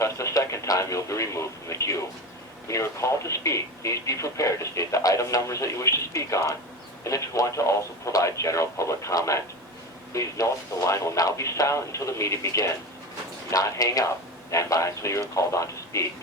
press the second time, you'll be removed from the queue. When you are called to speak, please be prepared to state the item numbers that you wish to speak on, and if you want to also provide general public comment. Please note that the line will now be silent until the meeting begins. Do not hang up. Stand by until you are called on to speak.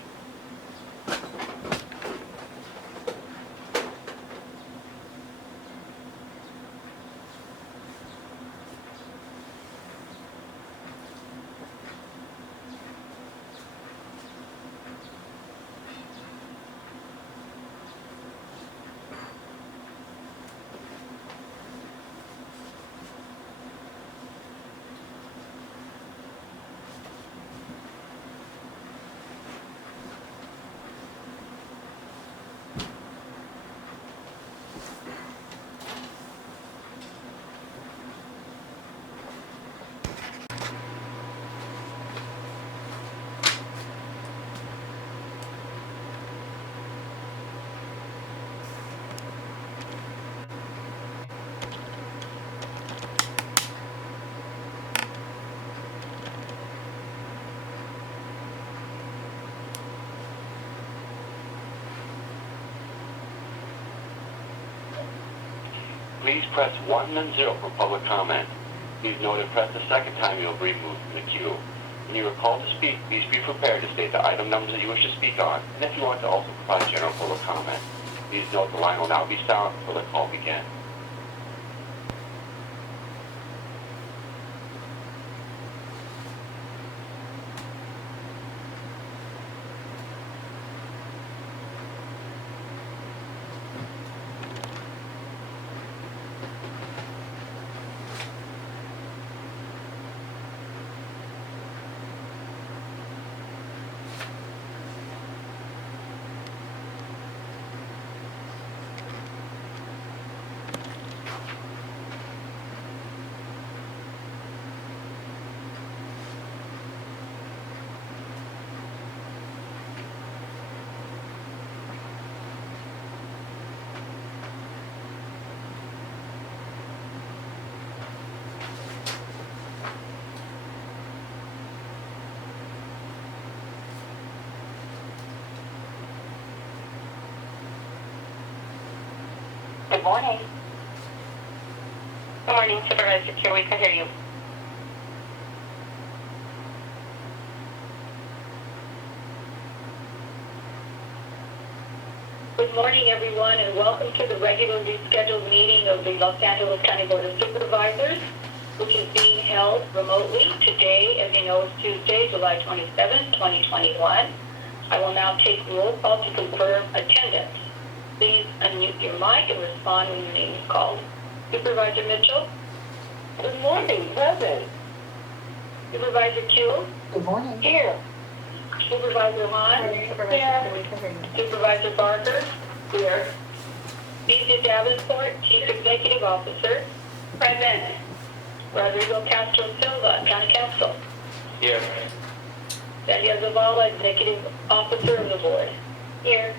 Please press 1 and then 0 for public comment. Please note that press the second time you will be removed from the queue. When you are called to speak, please be prepared to state the item numbers that you wish to speak on, and if you want to also provide general public comment. Please note the line will now be silent until the call begins. Good morning. Good morning, Supervisor Cher. We can hear you. Good morning, everyone, and welcome to the regularly scheduled meeting of the Los Angeles County Board of Supervisors, which is being held remotely today. As you know, it's Tuesday, July 27, 2021. I will now take roll call to confirm attendance. Please unmute your mic and respond when your name is called. Supervisor Mitchell? Good morning, present. Supervisor Kuehl? Good morning. Here. Supervisor Hahn? Here. Supervisor Barker? Here. Lisa Davenport, Chief Executive Officer. Present. Rodrigo Castro Silva, County Council. Here. Celia Zavala, Executive Officer of the Board. Here.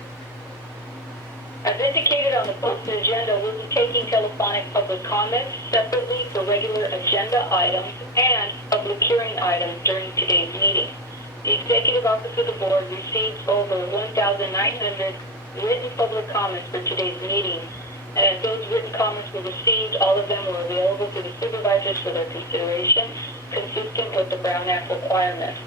As indicated on the posted agenda, we'll be taking telephonic public comments separately for regular agenda items and public hearing items during today's meeting. The Executive Office of the Board received over 1,900 written public comments for today's meeting, and as those written comments were received, all of them were available to the supervisors for their consideration, consistent with the Brown Act requirements.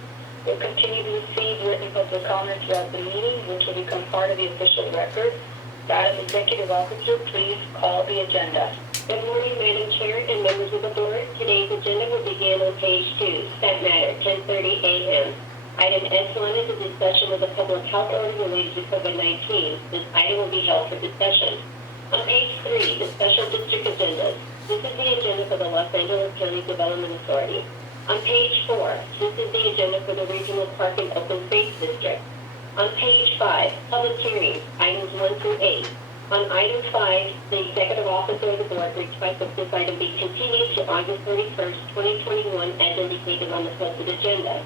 We'll continue to receive written public comments throughout the meeting, which will become part of the official record. Madam Executive Officer, please call the agenda. Good morning, Madam Chair and members of the Board. Today's agenda will begin on page 2, Set Matter, 10:30 a.m. Item S1 is a discussion of the public health order related to COVID-19. This item will be held for discussion. On page 3, the special district agendas. This is the agenda for the Los Angeles County Development Authority. On page 4, this is the agenda for the Regional Park and Open Space District. On page 5, public hearings, items 1 through 8. On item 5, the Executive Officer of the Board requests that this item be continued to August 31st, 2021, as indicated on the posted agenda.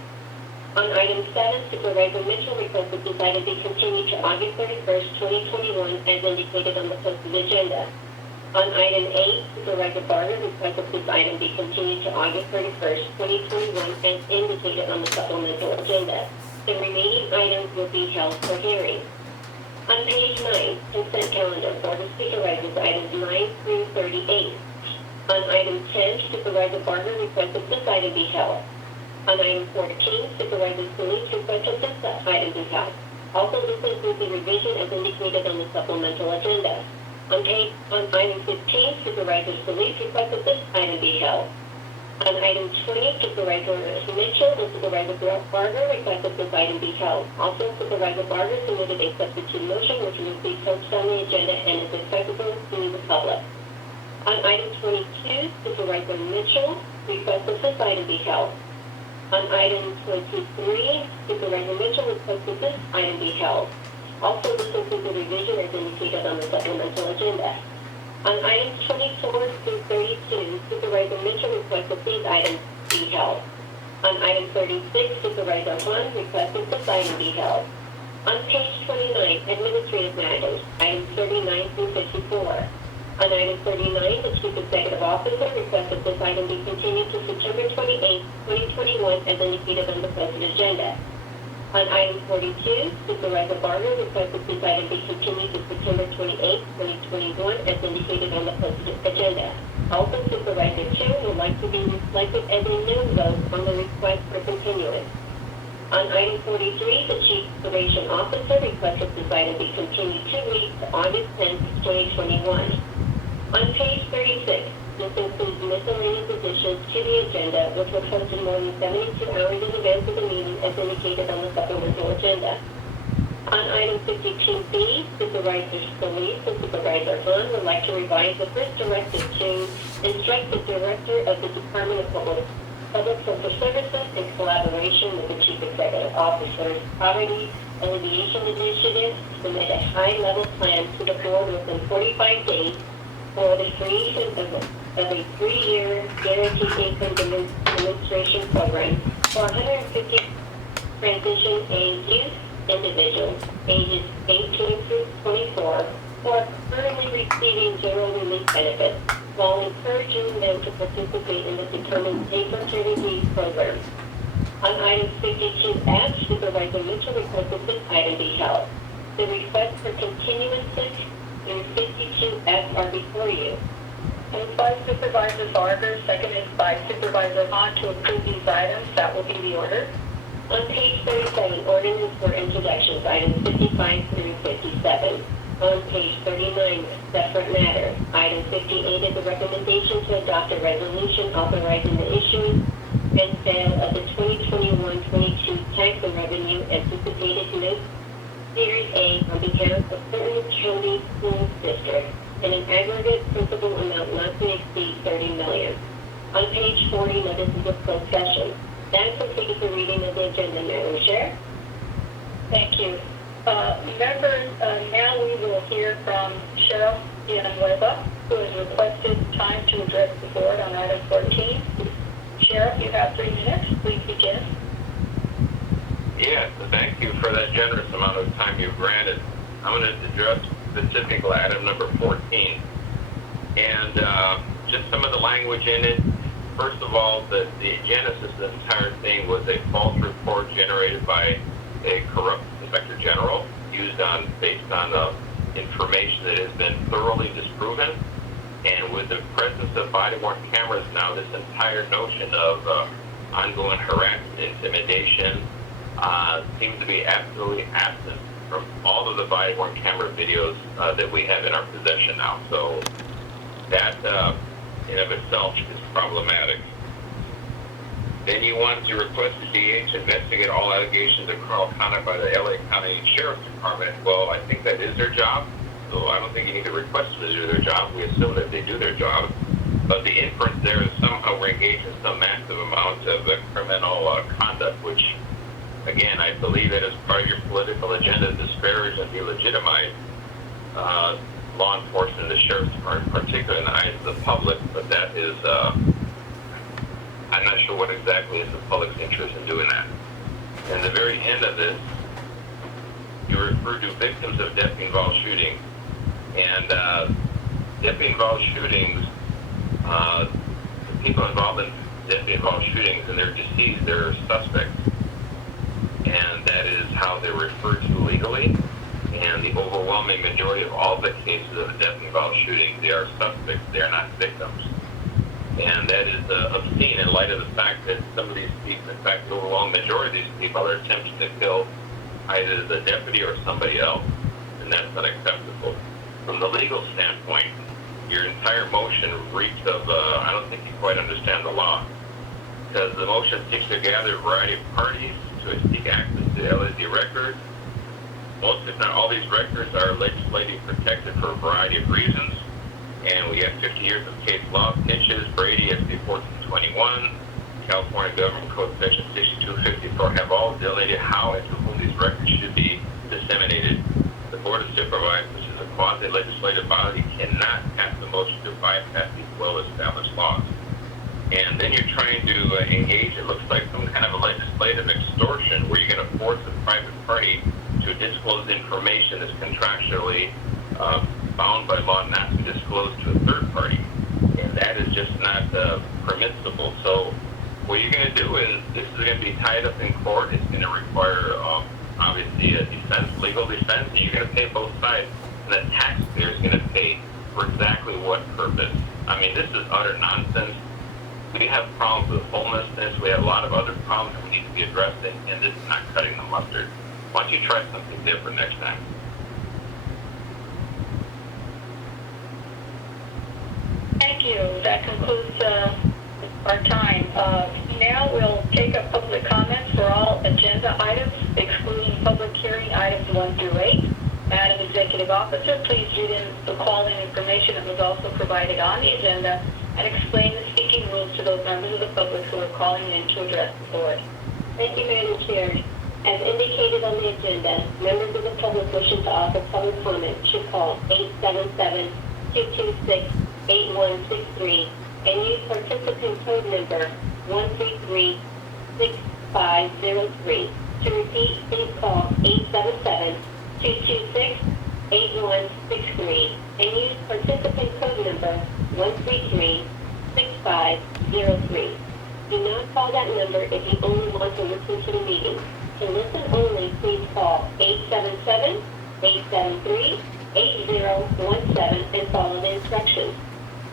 On item 7, Supervisor Mitchell requests that this item be continued to August 31st, 2021, as indicated on the posted agenda. On item 8, Supervisor Barger requests that this item be continued to August 31st, 2021, as indicated on the supplemental agenda. The remaining items will be held for hearing. On page 9, consent calendar, Board of Supervisors, items 9 through 38. On item 10, Supervisor Barber requested this item be held. On item 14, Supervisor Soyi requested this item be held. Also, this includes the revision as indicated on the supplemental agenda. On item 15, Supervisor Soyi requested this item be held. On item 20, Supervisor Mitchell and Supervisor Barber requested this item be held. Also, Supervisor Barber submitted a substitute motion which will be posted on the agenda and is accessible to the public. On item 22, Supervisor Mitchell requested this item be held. On item 23, Supervisor Mitchell requested this item be held. Also, this includes a revision as indicated on the supplemental agenda. On items 24 through 32, Supervisor Mitchell requested these items be held. On item 36, Supervisor Hunt requested this item be held. On page 29, Administrative Matters, items 39 through 54. On item 39, the Chief Executive Officer requested this item be continued to September 28, 2021, as indicated on the posted agenda. On item 42, Supervisor Barber requested this item be continued to September 28, 2021, as indicated on the posted agenda. Also, Supervisor Cher would like to be reflected as a no vote on the request for continuance. On item 43, the Chief Probation Officer requested this item be continued 2 weeks to August 10, 2021. On page 36, this includes miscellaneous additions to the agenda, which were posted more than 72 hours in advance of the meeting, as indicated on the supplemental agenda. On item 52B, Supervisor Soyi and Supervisor Hahn would like to revise the first directive to instruct the Director of the Department of Public Social Services in collaboration with the Chief Executive Officer's Poverty Alleviation Initiative to submit a high-level plan to the board within 45 days for the creation of a 3-year guaranteed income demonstration program for 150 transition-age youth individuals ages 18 through 24 who are currently receiving general relief benefits, while encouraging them to participate in the determined take-or-turn program. On item 52F, Supervisor Mitchell requested this item be held. The request for continuances through 52F are before you. Moved by Supervisor Barber, seconded by Supervisor Hahn to approve these items. That will be the order. On page 37, ordinance for introductions, items 55 through 57. On page 39, separate matter. Item 58 is a recommendation to adopt a resolution authorizing the issuance and sale of the 2021-22 tax and revenue anticipated notes Series A on behalf of certain county school districts in an aggregate principal amount not to exceed $30 million. On page 40, notices of closed session. That completes the reading of the agenda, Madam Chair. Thank you. Members, now we will hear from Sheriff Villanueva, who has requested time to address the board on item 14. Sheriff, you have 3 minutes. Please begin. Yes, thank you for that generous amount of time you've granted. I'm going to address specifically item number 14. And just some of the language in it. First of all, the genesis of the entire thing was a false report generated by a corrupt inspector general based on information that has been thoroughly disproven. And with the presence of body-worn cameras now, this entire notion of ongoing harassment, intimidation, seems to be absolutely absent from all of the body-worn camera videos that we have in our possession now. So that in of itself is problematic. Then you want to request the DA to investigate all allegations of criminal conduct by the LA County Sheriff's Department. Well, I think that is their job, so I don't think you need to request them to do their job. We assume that they do their job. But the inference there is somehow we're engaged in some massive amount of criminal conduct, which, again, I believe that as part of your political agenda, disparage and delegitimize law enforcement and the Sheriff's Department, particularly in the eyes of the public. But that is, I'm not sure what exactly is the public's interest in doing that. And the very end of this, you refer to victims of deputy-involved shootings. And deputy-involved shootings, the people involved in deputy-involved shootings and they're deceased, they're suspects. and that is how they're referred to legally. And the overwhelming majority of all the cases of death involved shooting, they are suspects, they are not victims. And that is obscene in light of the fact that some of these people, in fact, the overwhelming majority of these people are attempting to kill either the deputy or somebody else, and that's unacceptable. From the legal standpoint, your entire motion reeks of, I don't think you quite understand the law, because the motion seeks to gather a variety of parties to seek access to LSD records. Most, if not all, these records are legislatively protected for a variety of reasons, and we have 50 years of case law, Pinches, Brady, SB 1421, California Government Code Section 6254 have all delineated how and to whom these records should be disseminated. The Board of Supervisors, which is a quasi-legislative body, cannot pass a motion to bypass these well-established laws. And then you're trying to engage, it looks like, some kind of a legislative extortion where you're going to force a private party to disclose information that's contractually bound by law not to disclose to a third party. And that is just not permissible. So what you're going to do is, this is going to be tied up in court. It's going to require, obviously, a defense, legal defense, and you're going to pay both sides. And the taxpayer is going to pay for exactly what purpose. I mean, this is utter nonsense. We have problems with homelessness. We have a lot of other problems that we need to be addressing, and this is not cutting the mustard. Why don't you try something different next time? Thank you. That concludes our time. Now we'll take up public comments for all agenda items, excluding public hearing items 1 through 8. Madam Executive Officer, please read in the call-in information that was also provided on the agenda and explain the speaking rules to those members of the public who are calling in to address the board. Thank you, Madam Chair. As indicated on the agenda, members of the public wishing to offer public comment should call 877-226-8163 and use participant code number 133-6503. To repeat, please call 877-226-8163 and use participant code number 133-6503. Do not call that number if you only want to listen to the meeting. To listen only, please call 877-873-8017 and follow the instructions.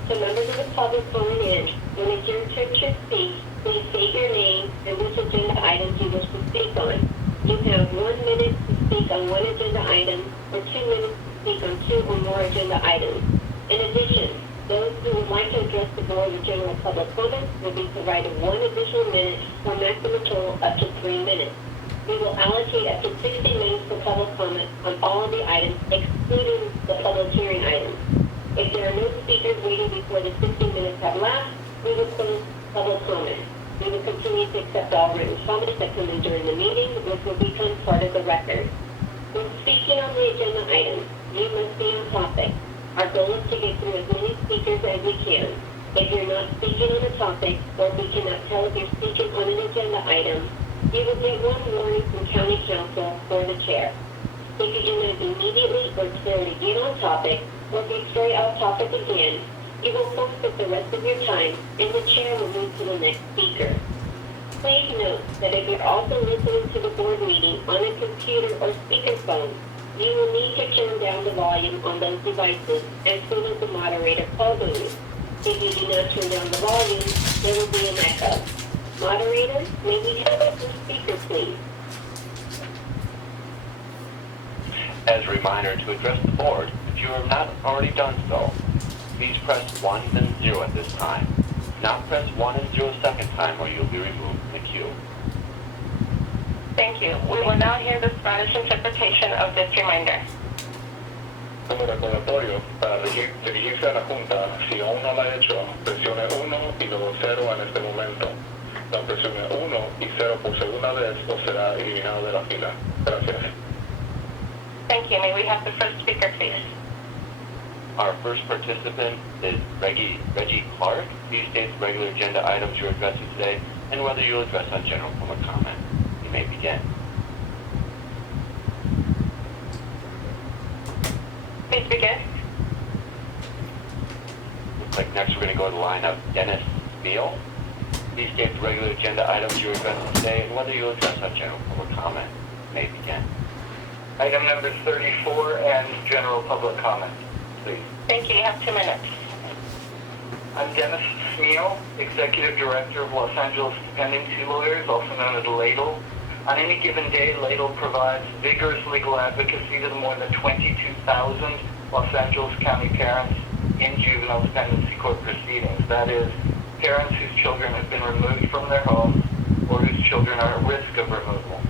To members of the public calling in, when it's your turn to speak, please state your name and which agenda items you wish to speak on. You have 1 minute to speak on one agenda item or 2 minutes to speak on 2 or more agenda items. In addition, those who would like to address the board with general public comments will be provided 1 additional minute or maximum total up to 3 minutes. We will allocate up to 60 minutes for public comment on all of the items, excluding the public hearing items. If there are no speakers waiting before the 60 minutes have lapsed, we will close public comment. We will continue to accept all written comments that come in during the meeting, which will become part of the record. When speaking on the agenda items, you must be on topic. Our goal is to get through as many speakers as we can. If you're not speaking on a topic, or if we cannot tell if you're speaking on an agenda item, you will get 1 warning from County Council or the Chair. If you do not immediately or clearly get on topic, or if you stray off topic again, you will forfeit the rest of your time, and the Chair will move to the next speaker. Please note that if you're also listening to the board meeting on a computer or speakerphone, you will need to turn down the volume on those devices as soon as the moderator calls on you. If you do not turn down the volume, there will be an echo. Moderator, may we have a first speaker, please? As a reminder, to address the board, if you have not already done so, please press 1 then 0 at this time. Now press 1 and 0 a second time or you'll be removed from the queue. Thank you. We will now hear the Spanish interpretation of this reminder. Como recordatorio, para dirigirse a la Junta, si aún no lo ha hecho, presione 1 y luego 0 en este momento. No presione 1 y 0 por segunda vez o será eliminado de la fila. Gracias. Thank you. May we have the first speaker, please? Our first participant is Reggie Clark. Please state the regular agenda items you're addressing today and whether you'll address on general public comment. You may begin. Please begin. Looks like next we're going to go to the line of Demie Sneal. Please state the regular agenda items you're addressing today and whether you'll address our general public comment. You may begin. Item number 34 and general public comment, please. Thank you. You have 2 minutes. I'm Demie Sneal, Executive Director of Los Angeles Dependency Lawyers, also known as LADLE. On any given day, LADLE provides vigorous legal advocacy to the more than 22,000 Los Angeles County parents in juvenile dependency court proceedings. That is, parents whose children have been removed from their homes or whose children are at risk of removal.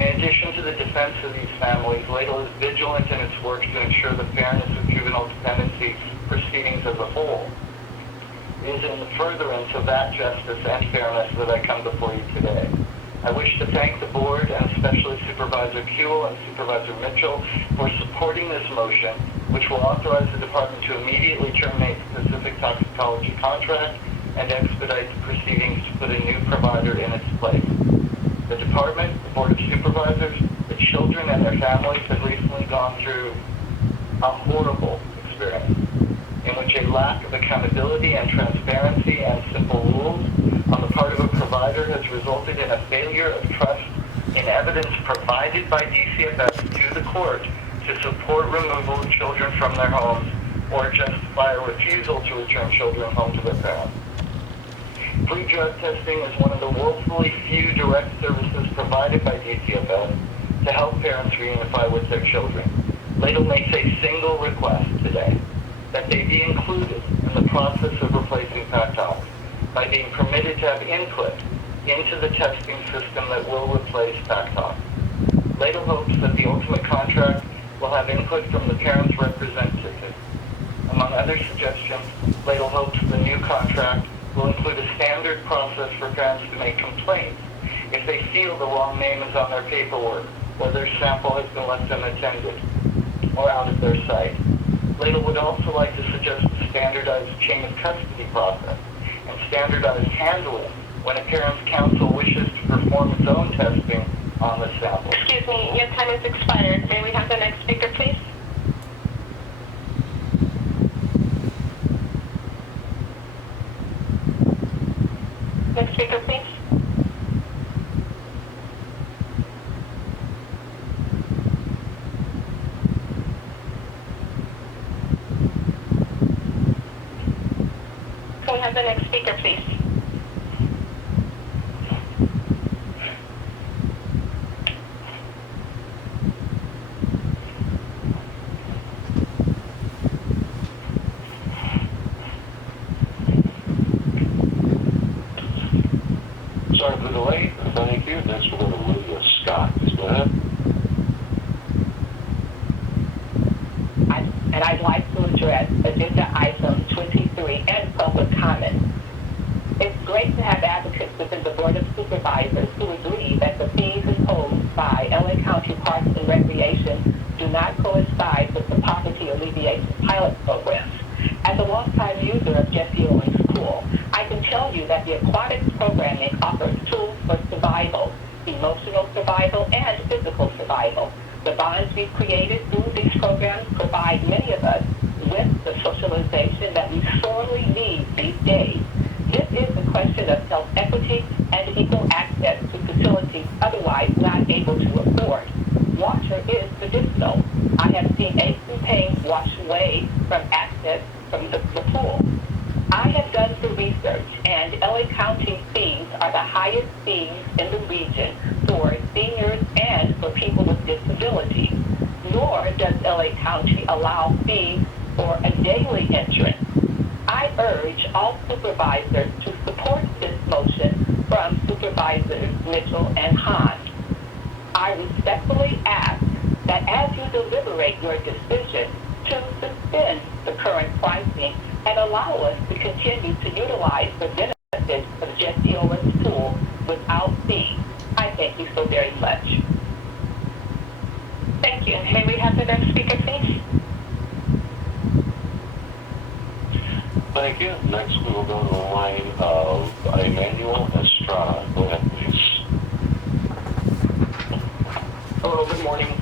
In addition to the defense of these families, LADLE is vigilant in its work to ensure the fairness of juvenile dependency proceedings as a whole. It is in the furtherance of that justice and fairness that I come before you today. I wish to thank the board and especially Supervisor Kuehl and Supervisor Mitchell for supporting this motion, which will authorize the department to immediately terminate the specific toxicology contract and expedite the proceedings to put a new provider in its place. The department, the Board of Supervisors, the children and their families have recently gone through a horrible experience in which a lack of accountability and transparency and simple rules on the part of a provider has resulted in a failure of trust in evidence provided by DCFS to the court to support removal of children from their homes or justify a refusal to return children home to their parents. Free drug testing is one of the woefully few direct services provided by DCFS to help parents reunify with their children. LADLE makes a single request today, that they be included in the process of replacing Pactox by being permitted to have input into the testing system that will replace Pactox. LADLE hopes that the ultimate contract will have input from the parents' representatives. Among other suggestions, LADLE hopes the new contract will include a standard process for parents to make complaints if they feel the wrong name is on their paperwork or their sample has been left unattended or out of their sight. LADLE would also like to suggest a standardized chain of custody process and standardized handling when a parent's counsel wishes to perform its own testing on the sample. Excuse me, your time has expired. May we have the next speaker, please? Next speaker, please. Can we have the next speaker, please? Sorry for the delay. Thank you. Next we'll go to Emilia Scott. Please go ahead. I'd like to address agenda item 23 and public comment. It's great to have advocates within the Board of Supervisors who agree that the fees imposed by LA County Parks and Recreation do not coincide with the poverty alleviation pilot programs. As a longtime user of Jesse Owens Pool, I can tell you that the aquatics programming offers tools for survival, emotional survival, and physical survival. The bonds we've created through these programs provide many of us with the socialization that we sorely need these days. This is a question of self-equity and equal access to facilities otherwise not able to afford. Water is medicinal. I have seen aches and pains wash away from access from the pool. I have done some research, and LA County fees are the highest fees in the region for seniors and for people with disabilities. Nor does LA County allow fees for a daily entrance. I urge all supervisors to support this motion from Supervisors Mitchell and Hahn. I respectfully ask that as you deliberate your decision to suspend the current pricing and allow us to continue to utilize the benefits of Jesse Owens Pool without fee. I thank you so very much. Thank you. May we have the next speaker, please? Thank you. Next we will go to the line of Emanuel Estrada. Go ahead, please. Hello, good morning.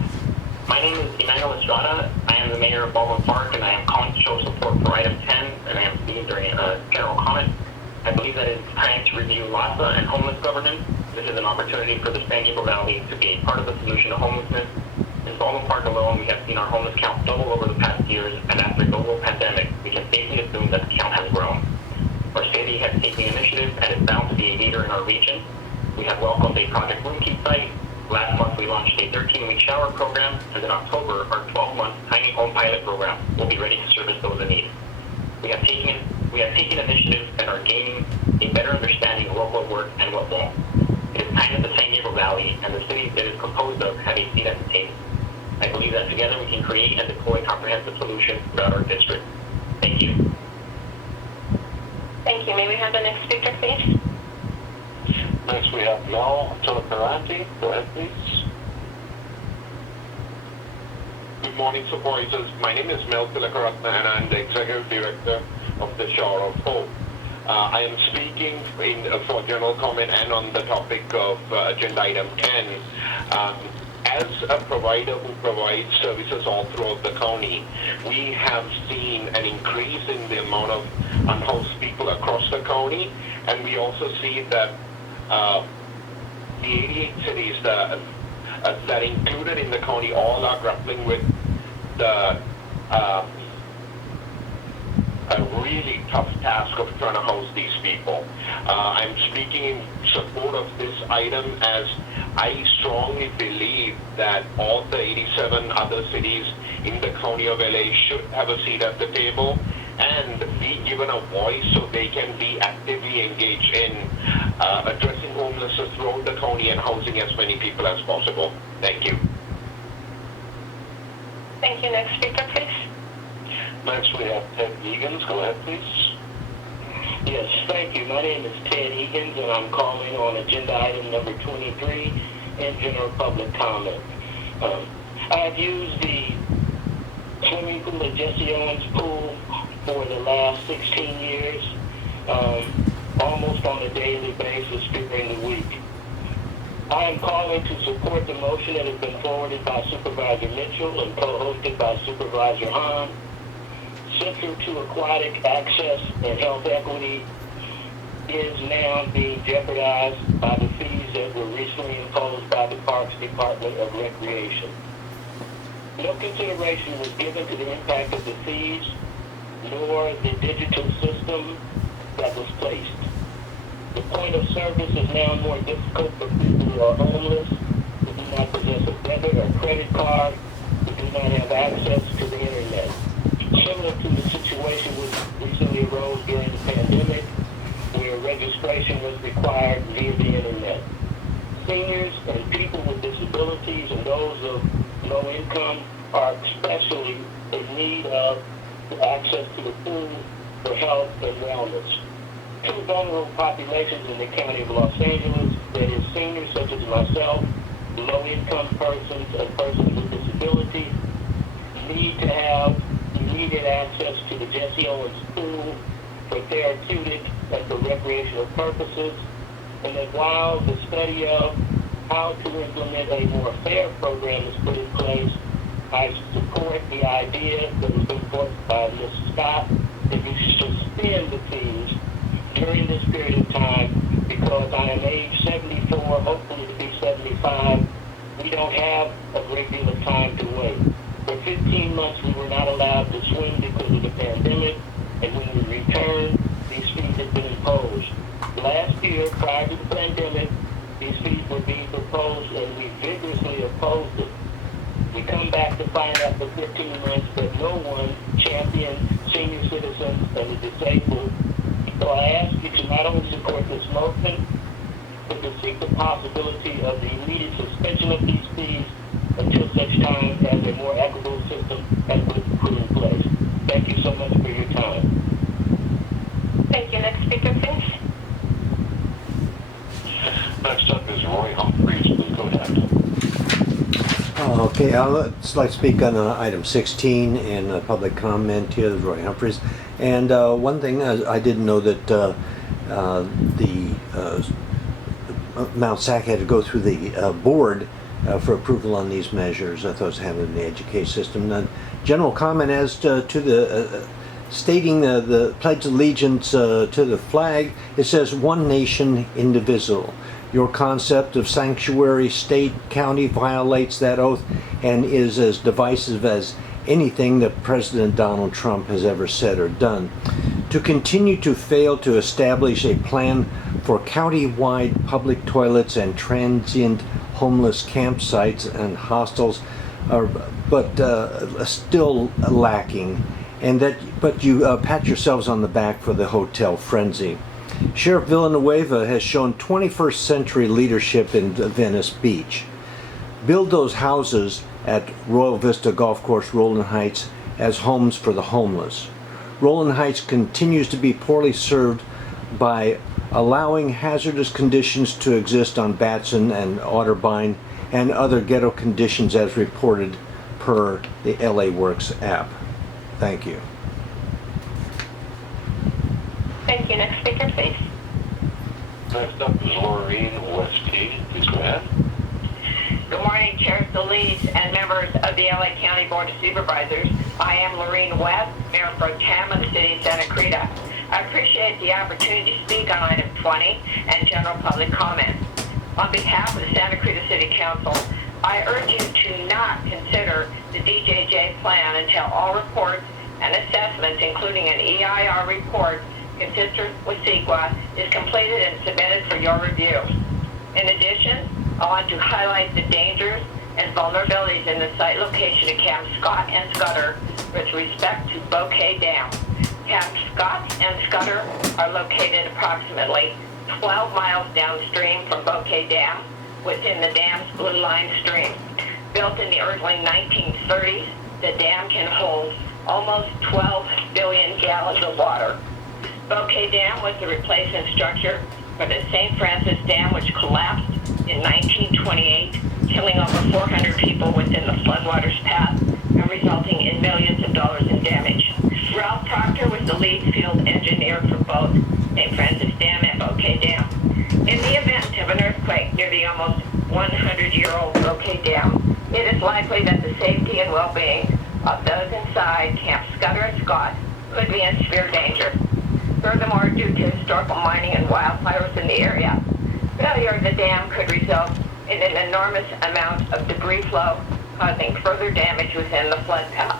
My name is Emanuel Estrada. I am the mayor of Baldwin Park, and I am calling to show support for item 10, and I am speaking during a general comment. I believe that it's time to review LASA and homeless governance. This is an opportunity for the San Gabriel Valley to be a part of the solution to homelessness. In Solomon Park alone, we have seen our homeless count double over the past years, and after the global pandemic, we can safely assume that the count has grown. Our city has taken initiative and is bound to be a leader in our region. We have welcomed a Project Roomkey site. Last month, we launched a 13-week shower program, and in October, our 12-month tiny home pilot program will be ready to service those in need. We have taken initiative and are gaining a better understanding of what will work and what won't. It is time that the San Gabriel Valley and the cities it is composed of have a seat at the table. I believe that together we can create and deploy comprehensive solutions throughout our district. Thank you. Thank you. May we have the next speaker, please? Next, we have Mel Tolakarante. Go ahead, please. Good morning, supervisors. My name is Mel Tolakarante, and I'm the Executive Director of the Shower of Hope. I am speaking for general comment and on the topic of agenda item 10. As a provider who provides services all throughout the county, we have seen an increase in the amount of unhoused people across the county, and we also see that the 88 cities that are included in the county all are grappling with the a really tough task of trying to house these people. I'm speaking in support of this item as I strongly believe that all the 87 other cities in the county of LA should have a seat at the table and be given a voice so they can be actively engaged in addressing homelessness throughout the county and housing as many people as possible. Thank you. Thank you. Next speaker, please. Next, we have Ted Egan. Go ahead, please. Yes, thank you. My name is Ted Egan, and I'm calling on agenda item number 23 in general public comment. I've used the swimming pool at Jesse Owens Pool for the last 16 years, almost on a daily basis during the week. I am calling to support the motion that has been forwarded by Supervisor Mitchell and co-hosted by Supervisor Hahn. Central to aquatic access and health equity is now being jeopardized by the fees that were recently imposed by the Parks Department of Recreation. No consideration was given to the impact of the fees, nor the digital system that was placed. The point of service is now more difficult for people who are homeless, who do not possess a debit or credit card, who do not have access to the internet. Similar to the situation which recently arose during the pandemic, where registration was required via the internet. Seniors and people with disabilities and those of low income are especially in need of access to the pool for health and wellness. Two vulnerable populations in the county of Los Angeles, that is seniors such as myself, low income persons, and persons with disabilities, need to have immediate access to the Jesse Owens Pool for therapeutic and for recreational purposes, and that while the study of how to implement a more fair program is put in place, I support the idea that was put forth by Ms. Scott that we should suspend the fees during this period of time because I am age 74, hopefully to be 75. We don't have a great deal of time to wait. For 15 months, we were not allowed to swim because of the pandemic, and when we returned, these fees had been imposed. Last year, prior to the pandemic, these fees were being proposed, and we vigorously opposed it. We come back to find out for 15 months that no one championed senior citizens and the disabled. So I ask you to not only support this motion, but to seek the possibility of the immediate suspension of these fees until such time as a more equitable system has been put in place. Thank you so much for your time. Thank you. Next speaker, please. Next up is Roy Humphreys. Please go ahead. Okay, let's speak on item 16 in public comment here. This is Roy Humphreys. And one thing, I didn't know that the Mount SAC had to go through the board for approval on these measures. I thought it was handled in the education system. General comment as to the stating the Pledge of Allegiance to the flag. It says, "One nation, indivisible." Your concept of sanctuary state county violates that oath and is as divisive as anything that President Donald Trump has ever said or done. To continue to fail to establish a plan for county-wide public toilets and transient homeless campsites and hostels are still lacking, but you pat yourselves on the back for the hotel frenzy. Sheriff Villanueva has shown 21st century leadership in Venice Beach. Build those houses at Royal Vista Golf Course, Rowland Heights, as homes for the homeless. Rowland Heights continues to be poorly served by allowing hazardous conditions to exist on Batson and Otterbein and other ghetto conditions as reported per the LA Works app. Thank you. Thank you. Next speaker, please. Next up is Loraine West. Please go ahead. Good morning, Chair Solis and members of the LA County Board of Supervisors. I am Loraine West, Mayor Pro Tem of the City of Santa Cruz. I appreciate the opportunity to speak on item 20 and general public comment. On behalf of the Santa Cruz City Council, I urge you to not consider the DJJ plan until all reports and assessments, including an EIR report consistent with CEQA, is completed and submitted for your review. In addition, I want to highlight the dangers and vulnerabilities in the site location of Camp Scott and Scudder with respect to Bouquet Dam. Camp Scott and Scudder are located approximately 12 miles downstream from Bouquet Dam within the dam's blue line stream. Built in the early 1930s, the dam can hold almost 12 billion gallons of water. Bouquet Dam was the replacement structure for the St. Francis Dam, which collapsed in 1928, killing over 400 people within the floodwater's path and resulting in millions of dollars in damage. Ralph Proctor was the lead field engineer for both St. Francis Dam and Bouquet Dam. In the event of an earthquake near the almost 100-year-old Bouquet Dam, it is likely that the safety and well-being of those inside Camp Scudder and Scott could be in severe danger. Furthermore, due to historical mining and wildfires in the area, failure of the dam could result in an enormous amount of debris flow, causing further damage within the flood path.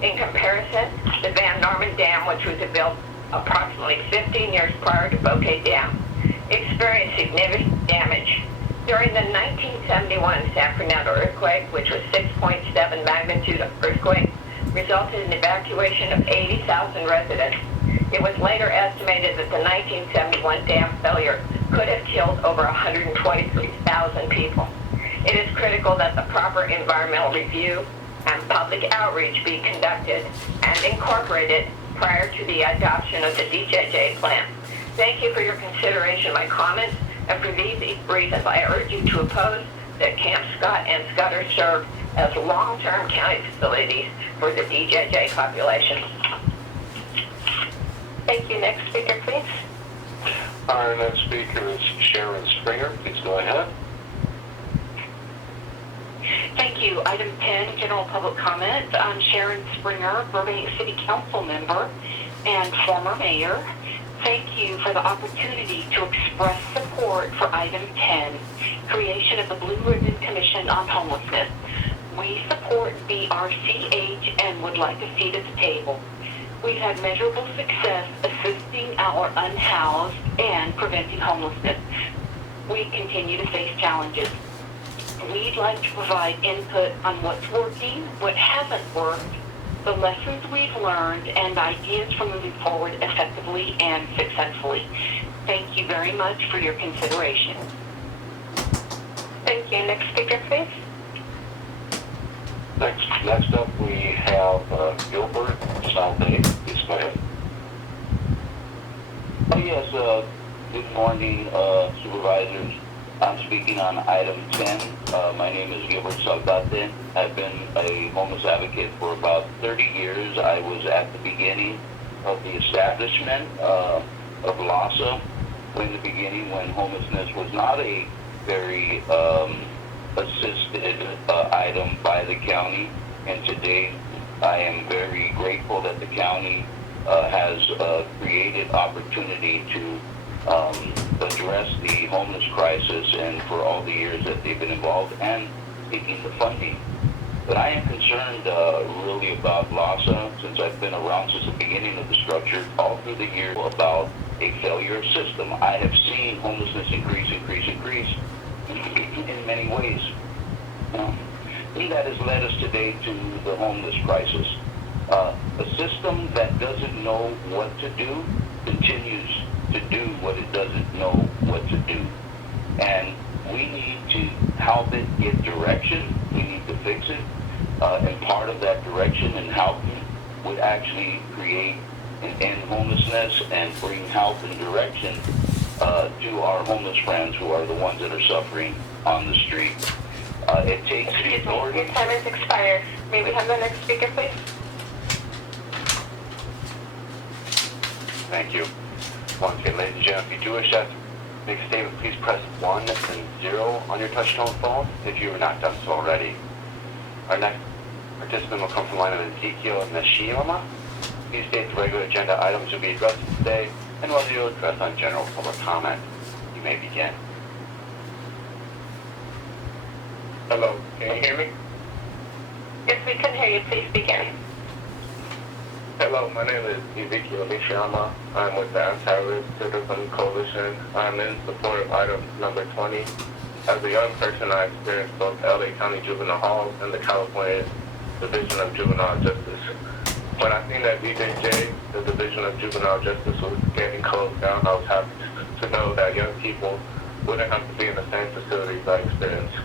In comparison, the Van Norman Dam, which was built approximately 15 years prior to Bouquet Dam, experienced significant damage. During the 1971 San Fernando earthquake, which was 6.7 magnitude earthquake, resulted in the evacuation of 80,000 residents. It was later estimated that the 1971 dam failure could have killed over 123,000 people. It is critical that the proper environmental review and public outreach be conducted and incorporated prior to the adoption of the DJJ plan. Thank you for your consideration of my comments, and for these reasons I urge you to oppose that Camp Scott and Scudder serve as long-term county facilities for the DJJ population. Thank you. Next speaker, please. Our next speaker is Shwan Springer. Please go ahead. Thank you. Item 10, general public comment. I'm Shwan Springer, Burbank City Council member and former mayor. Thank you for the opportunity to express support for item 10, creation of the Blue Ribbon Commission on Homelessness. We support BRCH and would like a seat at the table. We've had measurable success assisting our unhoused and preventing homelessness. We continue to face challenges. We'd like to provide input on what's working, what hasn't worked, the lessons we've learned, and ideas for moving forward effectively and successfully. Thank you very much for your consideration. Thank you. Next speaker, please. Next up, we have Gilbert Saldante. Please go ahead. Oh, yes. Good morning, supervisors. I'm speaking on item 10. My name is Gilbert Saldante. I've been a homeless advocate for about 30 years. I was at the beginning of the establishment of LASA in the beginning when homelessness was not a very assisted item by the county. And today I am very grateful that the county has created opportunity to address the homeless crisis, and for all the years that they've been involved and seeking the funding. But I am concerned really about LASA, since I've been around since the beginning of the structure, all through the years, about a failure system. I have seen homelessness increase in many ways. And that has led us today to the homeless crisis. A system that doesn't know what to do continues to do what it doesn't know what to do. And we need to help it get direction. We need to fix it. And part of that direction and helping would actually create and end homelessness and bring help and direction to our homeless friends who are the ones that are suffering on the street. It takes the authority. Your time has expired. May we have the next speaker, please? Thank you. Once again, ladies and gentlemen, if you do wish to make a statement, please press 1 and 0 on your touch-tone phone if you have not done so already. Our next participant will come from the line of Ezekiel Mishama. Please state the regular agenda items you'll be addressing today and whether you'll address on general public comment. You may begin. Hello, can you hear me? Yes, we can hear you. Please begin. Hello, my name is Ezekiel Mishama. I'm with the Anti-Risk Citizen Coalition. I'm in support of item number 20. As a young person, I experienced both LA County Juvenile Hall and the California Division of Juvenile Justice. When I seen that DJJ, the Division of Juvenile Justice, was getting closed down, I was happy to know that young people wouldn't have to be in the same facilities I experienced.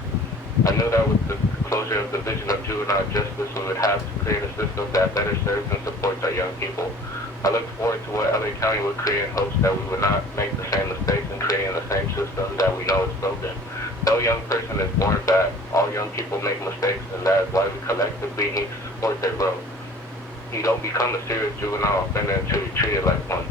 I knew that with the closure of the Division of Juvenile Justice, we would have to create a system that better serves and supports our young people. I look forward to what LA County would create in hopes that we would not make the same mistakes in creating the same system that we know is broken. No young person is born bad. All young people make mistakes, and that is why we collectively need to support their growth. You don't become a serious juvenile offender until you're treated like one.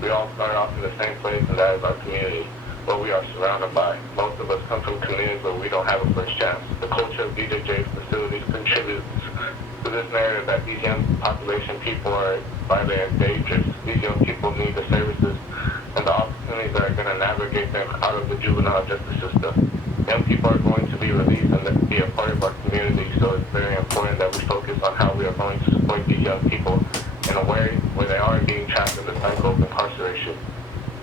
We all start off in the same place, and that is our community, what we are surrounded by. Most of us come from communities where we don't have a first chance. The culture of DJJ facilities contributes to this narrative that these young population people are violent and dangerous. These young people need the services and the opportunities that are going to navigate them out of the juvenile justice system. Young people are going to be released and be a part of our community, so it's very important that we focus on how we are going to support these young people in a way where they aren't being trapped in the cycle of incarceration.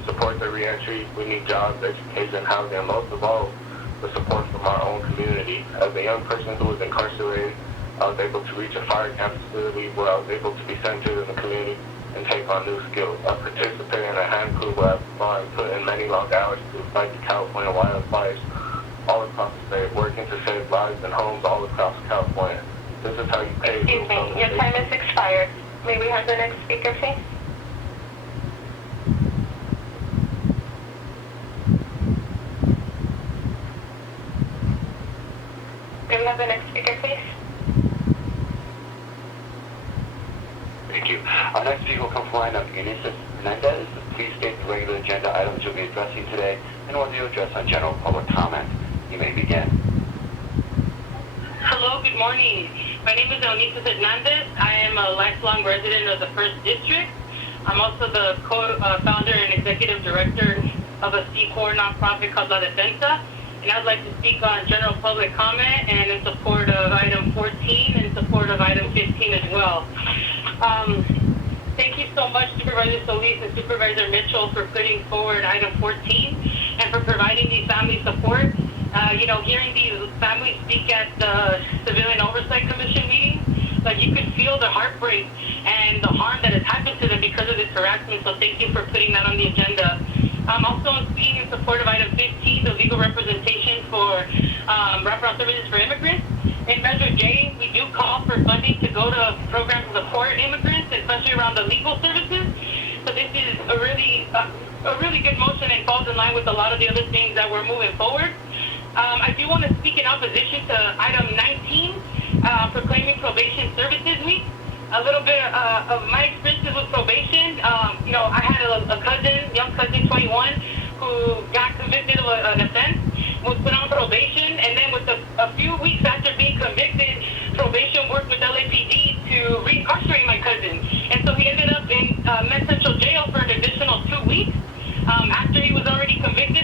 Support their reentry, we need jobs, education, housing, and most of all, the support from our own community. As a young person who was incarcerated, I was able to reach a fire camp facility where I was able to be centered in the community and take on new skills. I participated in a hand crew where I fought and put in many long hours to fight the California wildfires all across the state, working to save lives and homes all across California. This is how you pay. Excuse me, your time has expired. May we have the next speaker, please? May we have the next speaker, please? Thank you. Our next speaker will come from the line of Fernandez. Please state the regular agenda items you'll be addressing today and whether you address on general public comment. You may begin. Hello, good morning. My name is Fernandez. I am a lifelong resident of the 1st District. I'm also the co-founder and executive director of a C-Corps nonprofit called La Defensa. And I'd like to speak on general public comment and in support of item 14 and in support of item 15 as well. Thank you so much, Supervisor Solis and Supervisor Mitchell, for putting forward item 14 and for providing these family support. Hearing these families speak at the Civilian Oversight Commission meeting, like you could feel the heartbreak and the harm that has happened to them because of this harassment. So thank you for putting that on the agenda. I'm also speaking in support of item 15, the legal representation for wraparound services for immigrants. In Measure J, we do call for funding to go to programs to support immigrants, especially around the legal services. So this is a really good motion and falls in line with a lot of the other things that we're moving forward. I do want to speak in opposition to item 19, proclaiming Probation Services Week. A little bit of my experiences with probation. I had a young cousin, 21, who got convicted of an offense, was put on probation, and then with a few weeks after being convicted, probation worked with LAPD to reincarcerate my cousin. And so he ended up in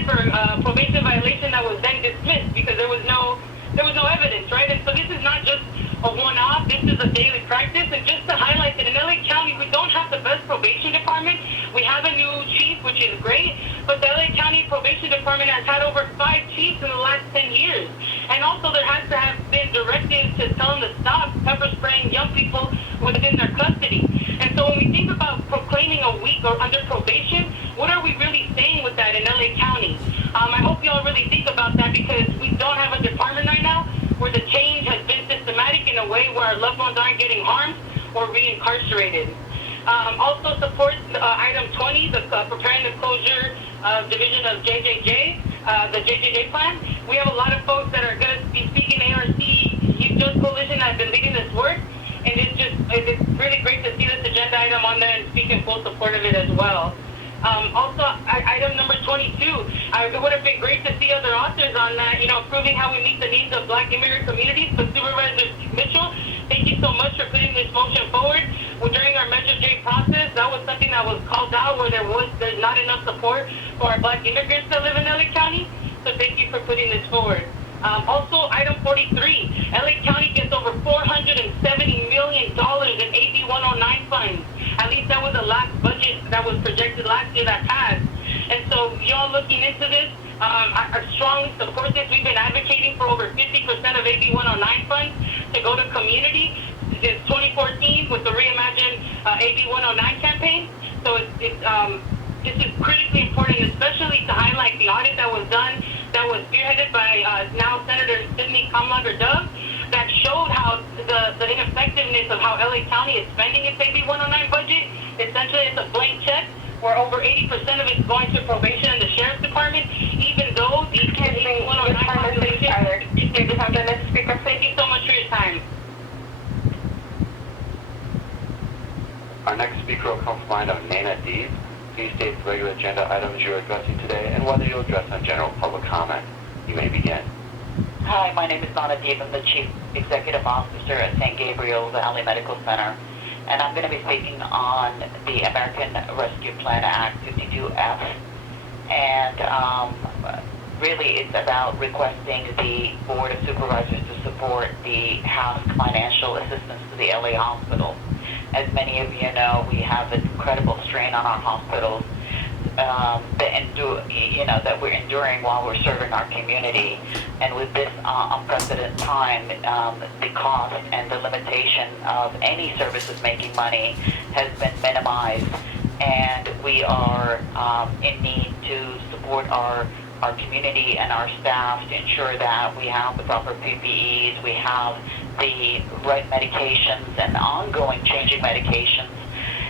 for probation violation that was then dismissed because there was no evidence, right? And so this is not just a one-off. This is a daily practice. And just to highlight that in LA County, we don't have the best probation department. We have a new chief, which is great, but the LA County Probation Department has had over 5 chiefs in the last 10 years. And also there has to have been directives to tell them to stop pepper spraying young people within their custody. And so when we think about proclaiming a week or under probation, what are we really saying with that in LA County? I hope you all really think about that because we don't have a department right now where the change has been systematic in a way where our loved ones aren't getting harmed or reincarcerated. Also support item 20, the preparing the closure division of JJJ, the JJJ plan. We have a lot of folks that are going to be speaking ARC, Youth Justice Coalition that have been leading this work, and it's really great to see this agenda item on there and speak in full support of it as well. Also, item number 22, it would have been great to see other authors on that, proving how we meet the needs of Black immigrant communities. But Supervisor Mitchell, thank you so much for putting this motion forward. Well, during our Measure J process, that was something that was called out where there's not enough support for our Black immigrants that live in LA County. So thank you for putting this forward. Also, item 43, LA County gets over $470 million in AB 109 funds. At least that was the last budget that was projected last year that passed. And so y'all looking into this, I strongly support this. We've been advocating for over 50% of AB 109 funds to go to community since 2014 with the Reimagine AB 109 campaign. So this is critically important, especially to highlight the audit that was done, that was spearheaded by now Senator Sidney Kamlager-Dove, that showed how the ineffectiveness of how LA County is spending its AB 109 budget. Essentially, it's a blank check where over 80% of it is going to probation and the sheriff's department, even though the AB 109 population... Thank you so much for your time. Our next speaker will come from the line of Nana Deeb. Please state the regular agenda items you're addressing today and whether you'll address on general public comment. You may begin. Hi, my name is Nana Deeb. I'm the Chief Executive Officer at St. Gabriel Valley Medical Center. And I'm going to be speaking on the American Rescue Plan Act 52F. And really it's about requesting the Board of Supervisors to support the HASC financial assistance to the LA hospital. As many of you know, we have an incredible strain on our hospitals that we're enduring while we're serving our community. And with this unprecedented time, the cost and the limitation of any services making money has been minimized. And we are in need to support our community and our staff to ensure that we have the proper PPEs, we have the right medications and ongoing changing medications.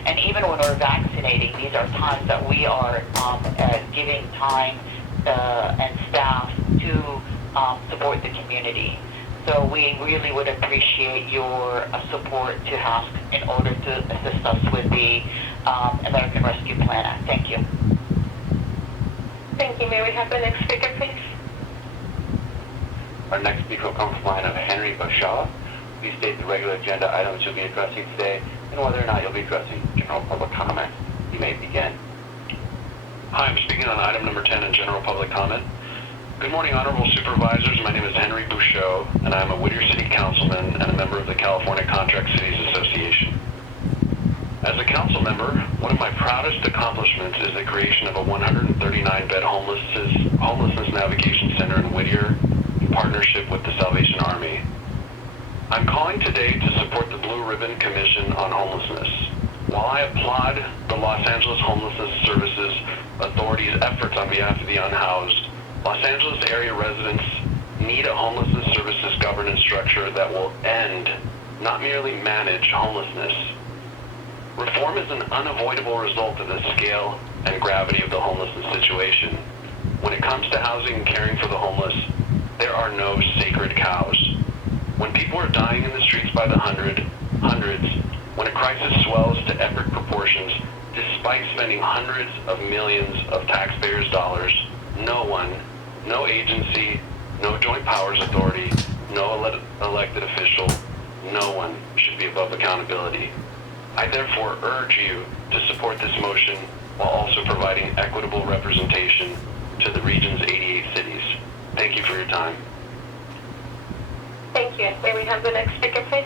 And even when we're vaccinating, these are times that we are giving time and staff to support the community. So we really would appreciate your support to HASC in order to assist us with the American Rescue Plan Act. Thank you. Thank you. May we have the next speaker, please? Our next speaker will come from the line of Henry Baushou. Please state the regular agenda items you'll be addressing today and whether or not you'll be addressing general public comment. You may begin. Hi, I'm speaking on item number 10 in general public comment. Good morning, honorable supervisors. My name is Henry Baushou, and I'm a Whittier City Councilman and a member of the California Contract Cities Association. As a council member, one of my proudest accomplishments is the creation of a 139-bed homelessness navigation center in Whittier in partnership with the Salvation Army. I'm calling today to support the Blue Ribbon Commission on Homelessness. While I applaud the Los Angeles Homelessness Services Authority's efforts on behalf of the unhoused, Los Angeles area residents need a homelessness services governance structure that will end, not merely manage, homelessness. Reform is an unavoidable result of the scale and gravity of the homelessness situation. When it comes to housing and caring for the homeless, there are no sacred cows. When people are dying in the streets by the hundreds, when a crisis swells to epic proportions, despite spending hundreds of millions of taxpayers' dollars, no one, no agency, no joint powers authority, no elected official, no one should be above accountability. I therefore urge you to support this motion while also providing equitable representation to the region's 88 cities. Thank you for your time. Thank you. May we have the next speaker, please?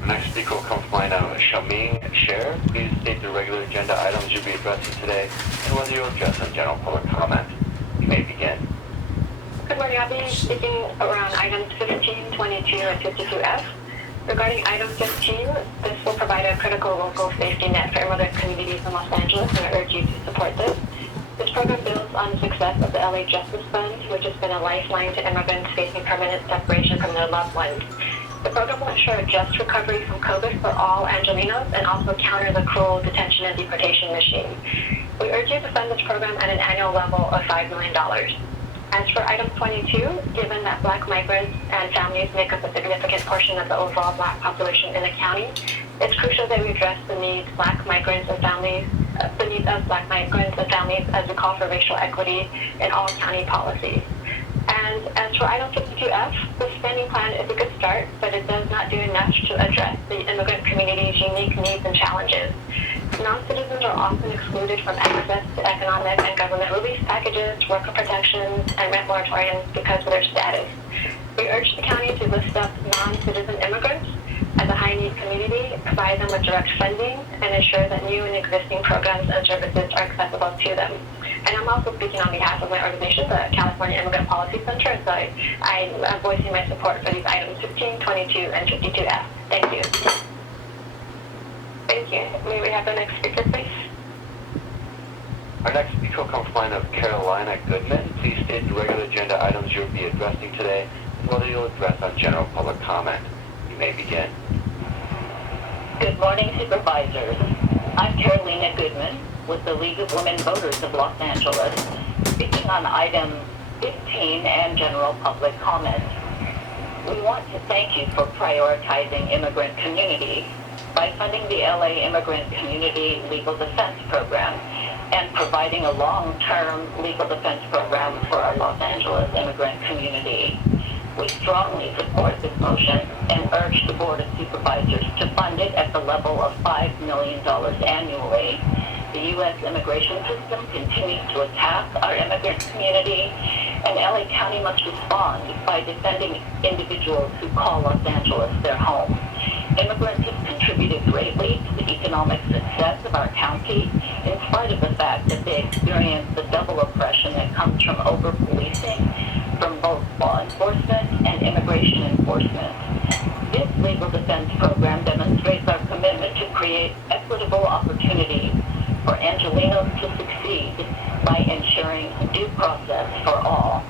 The next speaker will come from line of Shamez Cher. Please state the regular agenda items you'll be addressing today and whether you'll address on general public comment. You may begin. Good morning. I'll be speaking around items 15, 22, and 52F. Regarding item 15, this will provide a critical local safety net for immigrant communities in Los Angeles, and I urge you to support this. This program builds on the success of the LA Justice Fund, which has been a lifeline to immigrants facing permanent separation from their loved ones. The program will ensure a just recovery from COVID for all Angelenos and also counter the cruel detention and deportation machine. We urge you to fund this program at an annual level of $5 million. As for item 22, given that Black migrants and families make up a significant portion of the overall Black population in the county, it's crucial that we address the needs of Black migrants and families as we call for racial equity in all county policies. And as for item 52F, the spending plan is a good start, but it does not do enough to address the immigrant community's unique needs and challenges. Non-citizens are often excluded from access to economic and government relief packages, worker protections, and rent moratoriums because of their status. We urge the county to list up non-citizen immigrants as a high-need community, provide them with direct funding, and ensure that new and existing programs and services are accessible to them. And I'm also speaking on behalf of my organization, the California Immigrant Policy Center, so I'm voicing my support for these items 15, 22, and 52F. Thank you. Thank you. May we have the next speaker, please? Our next speaker will come from line of Carolina Goodman. Please state the regular agenda items you'll be addressing today and whether you'll address on general public comment. You may begin. Good morning, Supervisors. I'm Carolina Goodman with the League of Women Voters of Los Angeles, speaking on item 15 and general public comment. We want to thank you for prioritizing immigrant community by funding the LA Immigrant Community Legal Defense Program and providing a long-term legal defense program for our Los Angeles immigrant community. We strongly support this motion and urge the Board of Supervisors to fund it at the level of $5 million annually. The U.S. immigration system continues to attack our immigrant community, and LA County must respond by defending individuals who call Los Angeles their home. Immigrants have contributed greatly to the economic success of our county, in spite of the fact that they experience the double oppression that comes from over-policing from both law enforcement and immigration enforcement. This legal defense program demonstrates our commitment to create equitable opportunities for Angelenos to succeed by ensuring due process for all.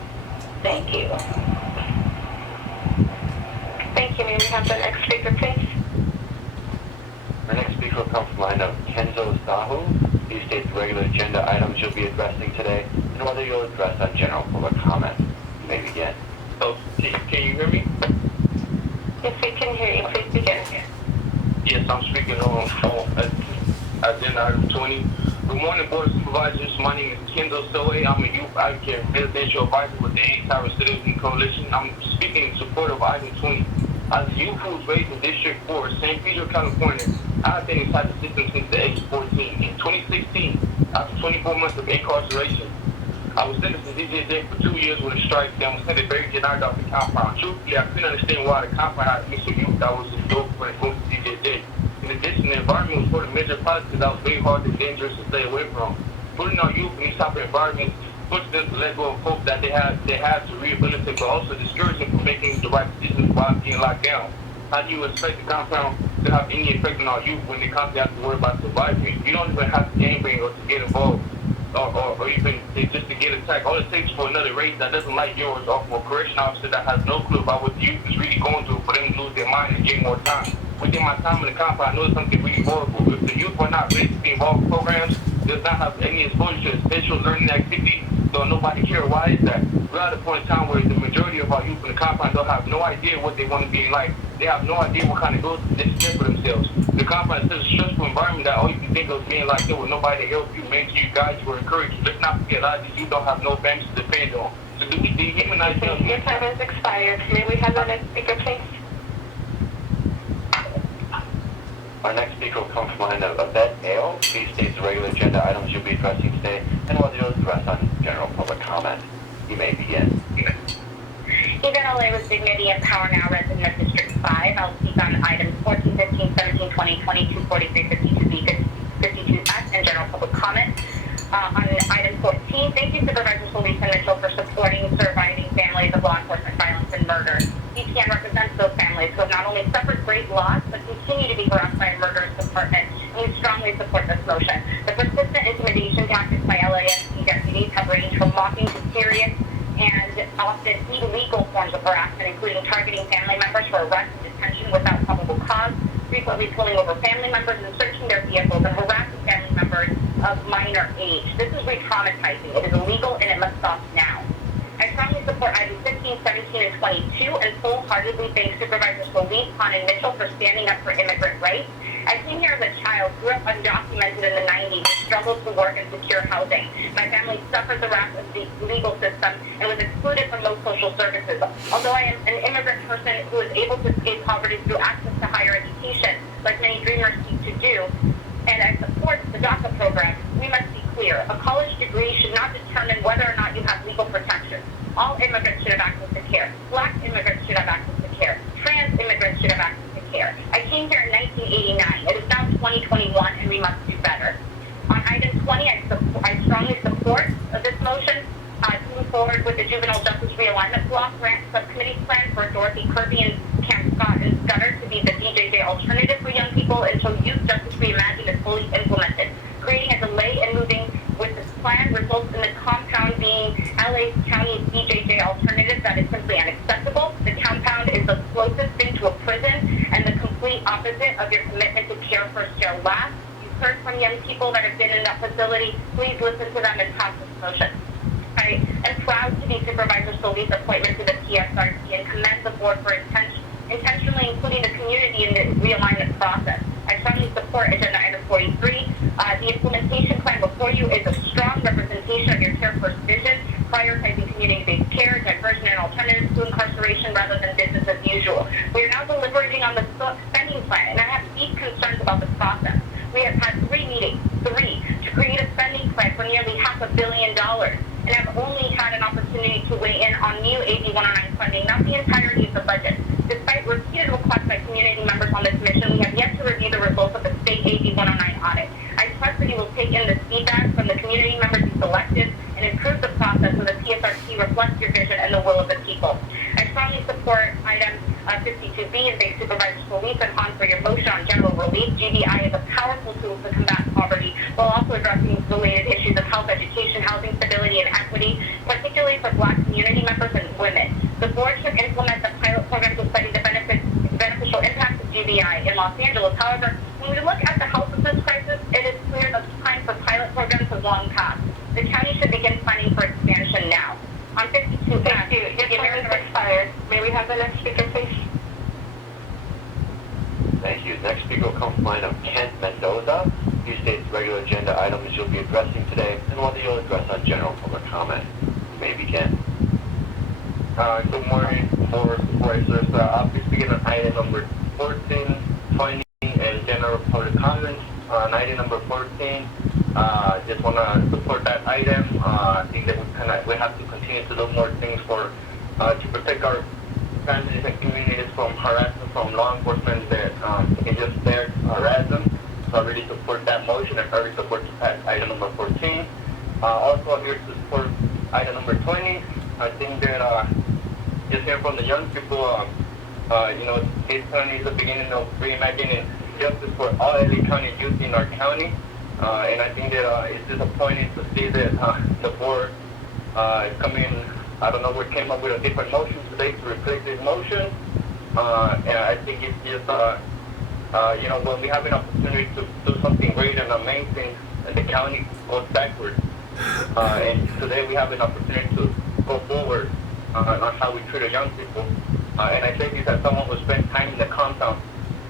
Thank you. Thank you. May we have the next speaker, please? Our next speaker will come from line of Kenzo Sahu. Please state the regular agenda items you'll be addressing today and whether you'll address on general public comment. You may begin. Oh, can you hear me? Yes, we can hear you. Please begin. Yes, I'm speaking on agenda item 20. Good morning, Board of Supervisors. My name is Kenzo Soyi. I'm a youth advocate and residential advisor with the Anti-Recidivism Coalition. I'm speaking in support of item 20. As a youth who was raised in District 4, San Pedro, California, I have been inside the system since the age of 14. In 2016, after 24 months of incarceration, I was sentenced to DJJ for 2 years with a strike, then was sent to very denied off the compound. Truthfully, I couldn't understand why the compound had mixed youth that was in dope when it comes to DJJ. In addition, the environment was for the major politics that was very hard and dangerous to stay away from. Putting our youth in these type of environments pushed them to let go of hope that they have to rehabilitate, but also discourage them from making the right decisions while being locked down. How do you expect the compound to have any effect on our youth when they constantly have to worry about surviving? You don't even have to gang bang or to get involved or even just to get attacked. All it takes for another race that doesn't like yours or for a correction officer that has no clue about what the youth is really going through for them to lose their mind and gain more time. Within my time in the compound, I know something really horrible. If the youth are not ready to be involved in programs, does not have any exposure to essential learning activity, so nobody care. Why is that? We're at a point in time where the majority of our youth in the compound don't have no idea what they want to be in life. They have no idea what kind of goals they set for themselves. The compound is such a stressful environment that all you can think of is being locked in with nobody to help you, mentor you, guide you, or encourage you. Let's not forget, a lot of these youth don't have no families to depend on. So do we dehumanize them? Your time has expired. May we have the next speaker, please? Our next speaker will come from the line of Avett. Please state the regular agenda items you'll be addressing today and whether you'll address on general public comment. You may begin. Egan with Dignity and Power Now, resident of District 5. I'll speak on items 14, 15, 17, 20, 22, 43, 52B, 52F, and general public comment. On item 14, thank you Supervisor Soyi and Mitchell for supporting surviving families of law enforcement violence and murder. DPN represents those families who have not only suffered great loss, but continue to be harassed by a murderous department, and we strongly support this motion. The persistent intimidation tactics by LASD deputies have ranged from mocking to serious and often illegal forms of harassment, including targeting family members for arrest and detention without probable cause, frequently pulling over family members and searching their vehicles, and harassing family members of minor age. This is re-traumatizing. It is illegal and it must stop now. I strongly support items 15, 17, and 22 and full-heartedly thank Supervisors Soyi, Khan, and Mitchell for standing up for immigrant rights. I came here as a child, grew up undocumented in the 90s, and struggled to work and secure housing. My family suffered the wrath of the legal system and was excluded from most social services. Although I am an immigrant person who is able to escape poverty through access to higher education, like many dreamers seek to do, and I support the DACA program, we must be clear. A college degree should not determine whether or not you have legal protection. All immigrants should have access to care. Black immigrants should have access to care. Trans immigrants should have access to care. I came here in 1989. It is now 2021, and we must do better. On item 20, I strongly support this motion to move forward with the Juvenile Justice Realignment Block Grant Subcommittee plan for Dorothy Kirby and Camp Scott and Scudder to be the DJJ alternative for young people until Youth Justice Reimagined is fully implemented. Creating a delay in moving with this plan results in the compound being LA County's DJJ alternative that is simply unacceptable. The compound is the closest thing to a prison and the complete opposite of your commitment to care first, care last. You've heard from young people that have been in that facility. Please listen to them and pass this motion. I am proud to be Supervisor Soyi's appointment to the PSRC and commend the board for intentionally including the community in the realignment process. I strongly support Agenda Item 43. The implementation plan before you is a strong representation of your Care First vision, prioritizing community-based care, diversion, and alternatives to incarceration rather than business as usual. We are now deliberating on the spending plan, and I have deep concerns about the process. We have had 3 meetings, to create a spending plan for nearly $500 million, and have only had an opportunity to weigh in on new AB 109 funding, not the entirety of the budget. Despite repeated requests by community members on this mission, we have yet to review the results of the state AB 109 audit. I trust that you will take in the feedback from the community members you selected and improve the process so the PSRC reflects your vision and the will of the people. I strongly support item 52B and thank Supervisors Soyi and Khan for your motion on general relief. GBI is a powerful tool to combat poverty while also addressing related issues of health, education, housing stability, and equity, particularly for Black community members and women. The board should implement the pilot program to study the beneficial impacts of GBI in Los Angeles. However, when we look at the homelessness crisis, it is clear that the time for pilot programs has long passed. The county should begin planning for expansion now. On 52, thank you. The time is expired. May we have the next speaker, please? Thank you. Next speaker will come from the line of Kent Mendoza. Please state the regular agenda items you'll be addressing today and whether you'll address on general public comment. You may begin. Good morning, board supervisors. I'll be speaking on item number 14, 20, and general public comments. On item number 14, just want to support that item. I think that we have to continue to do more things to protect our families and communities from harassment from law enforcement that can just there harass them. So I really support that motion and I really support to pass item number 14. Also here to support item number 20. I think that just hearing from the young people, this county is the beginning of reimagining justice for all LA County youth in our county. And I think that it's disappointing to see that the board I don't know, we came up with a different motion today to replace this motion. And I think it's just, when we have an opportunity to do something great and amazing, the county goes backwards. And today we have an opportunity to go forward on how we treat our young people. And I say this as someone who spent time in the compound.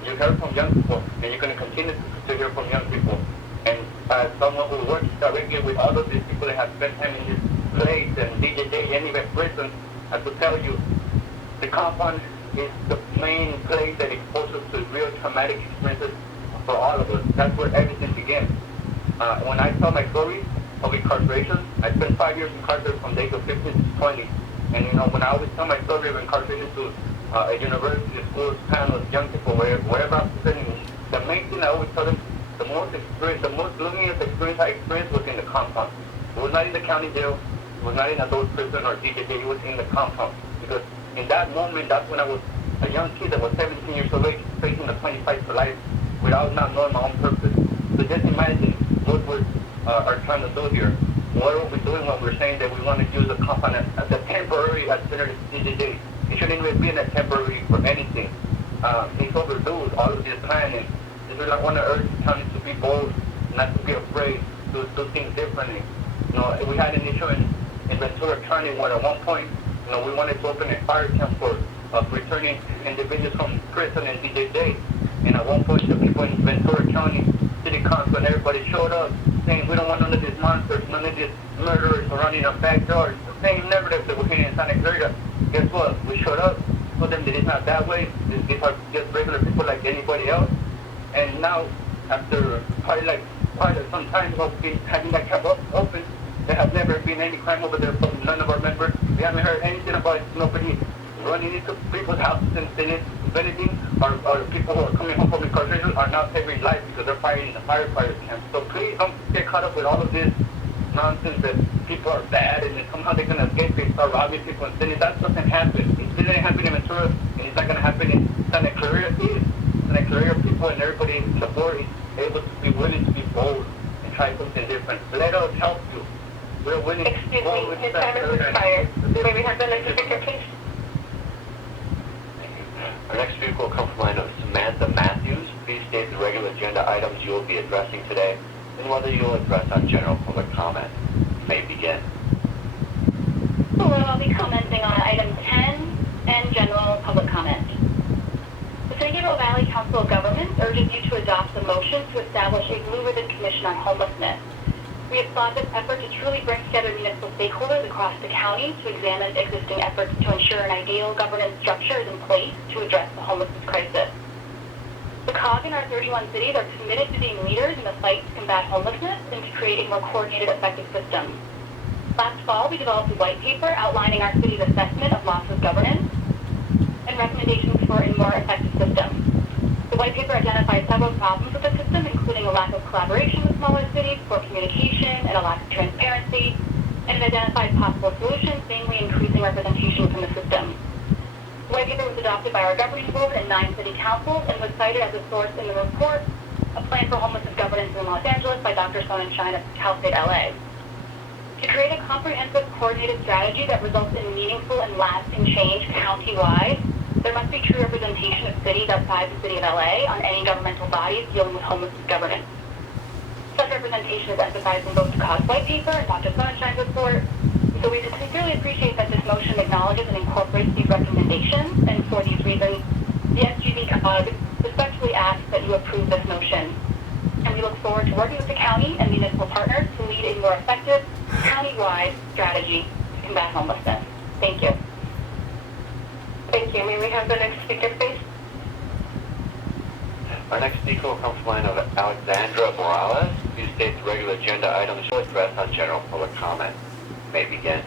You heard from young people, and you're going to continue to hear from young people. And as someone who works directly with all of these people that have spent time in this place and DJJ and even prison, I have to tell you, the compound is the main place that exposes to real traumatic experiences for all of us. That's where everything began. When I tell my story of incarceration, I spent 5 years incarcerated from the age of 15 to 20. And when I always tell my story of incarceration to a university, schools, panels, young people, wherever I'm presenting, the main thing I always tell them, the most gloomiest experience I experienced was in the compound. It was not in the county jail, it was not in adult prison or DJJ, it was in the compound. Because in that moment, that's when I was a young kid that was 17 years of age, facing the 25 for life without not knowing my own purpose. So just imagine what we are trying to do here. What are we doing when we're saying that we want to use the compound as a temporary alternative to DJJ? It shouldn't even be a temporary for anything. It's overdue, all of this planning. I want to urge the county to be bold, not to be afraid, to do things differently. We had an issue in Ventura County where at one point, we wanted to open a fire camp for returning individuals from prison and DJJ. And at one point, the people in Ventura County City Council and everybody showed up saying, we don't want none of these monsters, none of these murderers surrounding our backyard. The same narrative that we're hearing in Santa Clarita. Guess what? We showed up, told them that it's not that way. These are just regular people like anybody else. And now, after probably some time of having that camp open, there has never been any crime over there from none of our members. We haven't heard anything about nobody running into people's houses and saying if anything, or people who are coming home from incarceration are now saving lives because they're fighting in the firefighters camp. So please don't get caught up with all of this nonsense that people are bad and that somehow they're going to escape and start robbing people and saying that doesn't happen. It didn't happen in Ventura, and it's not going to happen in Santa Clarita either. Santa Clarita people and everybody in the board is able to be willing to be bold and try something different. Let us help you. We're willing to Excuse me, his time is expired. May we have the next speaker, please? Our next speaker will come from the line of Samanth Mathews. Please state the regular agenda items you will be addressing today and whether you will address on general public comment. You may begin. Hello, I'll be commenting on item 10 and general public comment. The San Gabriel Valley Council of Governments urges you to adopt a motion to establish a Blue Ribbon Commission on Homelessness. We applaud this effort to truly bring together municipal stakeholders across the county to examine existing efforts to ensure an ideal governance structure is in place to address the homelessness crisis. The COG and our 31 cities are committed to being leaders in the fight to combat homelessness and to create a more coordinated, effective system. Last fall, we developed a white paper outlining our city's assessment of loss of governance and recommendations for a more effective system. The white paper identified several problems with the system, including a lack of collaboration with smaller cities, poor communication, and a lack of transparency, and it identified possible solutions, namely increasing representation from the system. The white paper was adopted by our governing board and 9 city councils and was cited as a source in the report, A Plan for Homelessness Governance in Los Angeles by Dr. Sonnenschein of Cal State LA. To create a comprehensive, coordinated strategy that results in meaningful and lasting change county-wide, there must be true representation of cities outside the city of LA on any governmental bodies dealing with homelessness governance. Such representation is emphasized in both the COG's white paper and Dr. Sonnenschein's report, so we sincerely appreciate that this motion acknowledges and incorporates these recommendations, and for these reasons, the SGV COG respectfully asks that you approve this motion. And we look forward to working with the county and municipal partners to lead a more effective, county-wide strategy to combat homelessness. Thank you. Thank you. May we have the next speaker, please? Our next speaker will come from the line of Alexandra Morales. Please state the regular agenda items you'll address on general public comment. You may begin.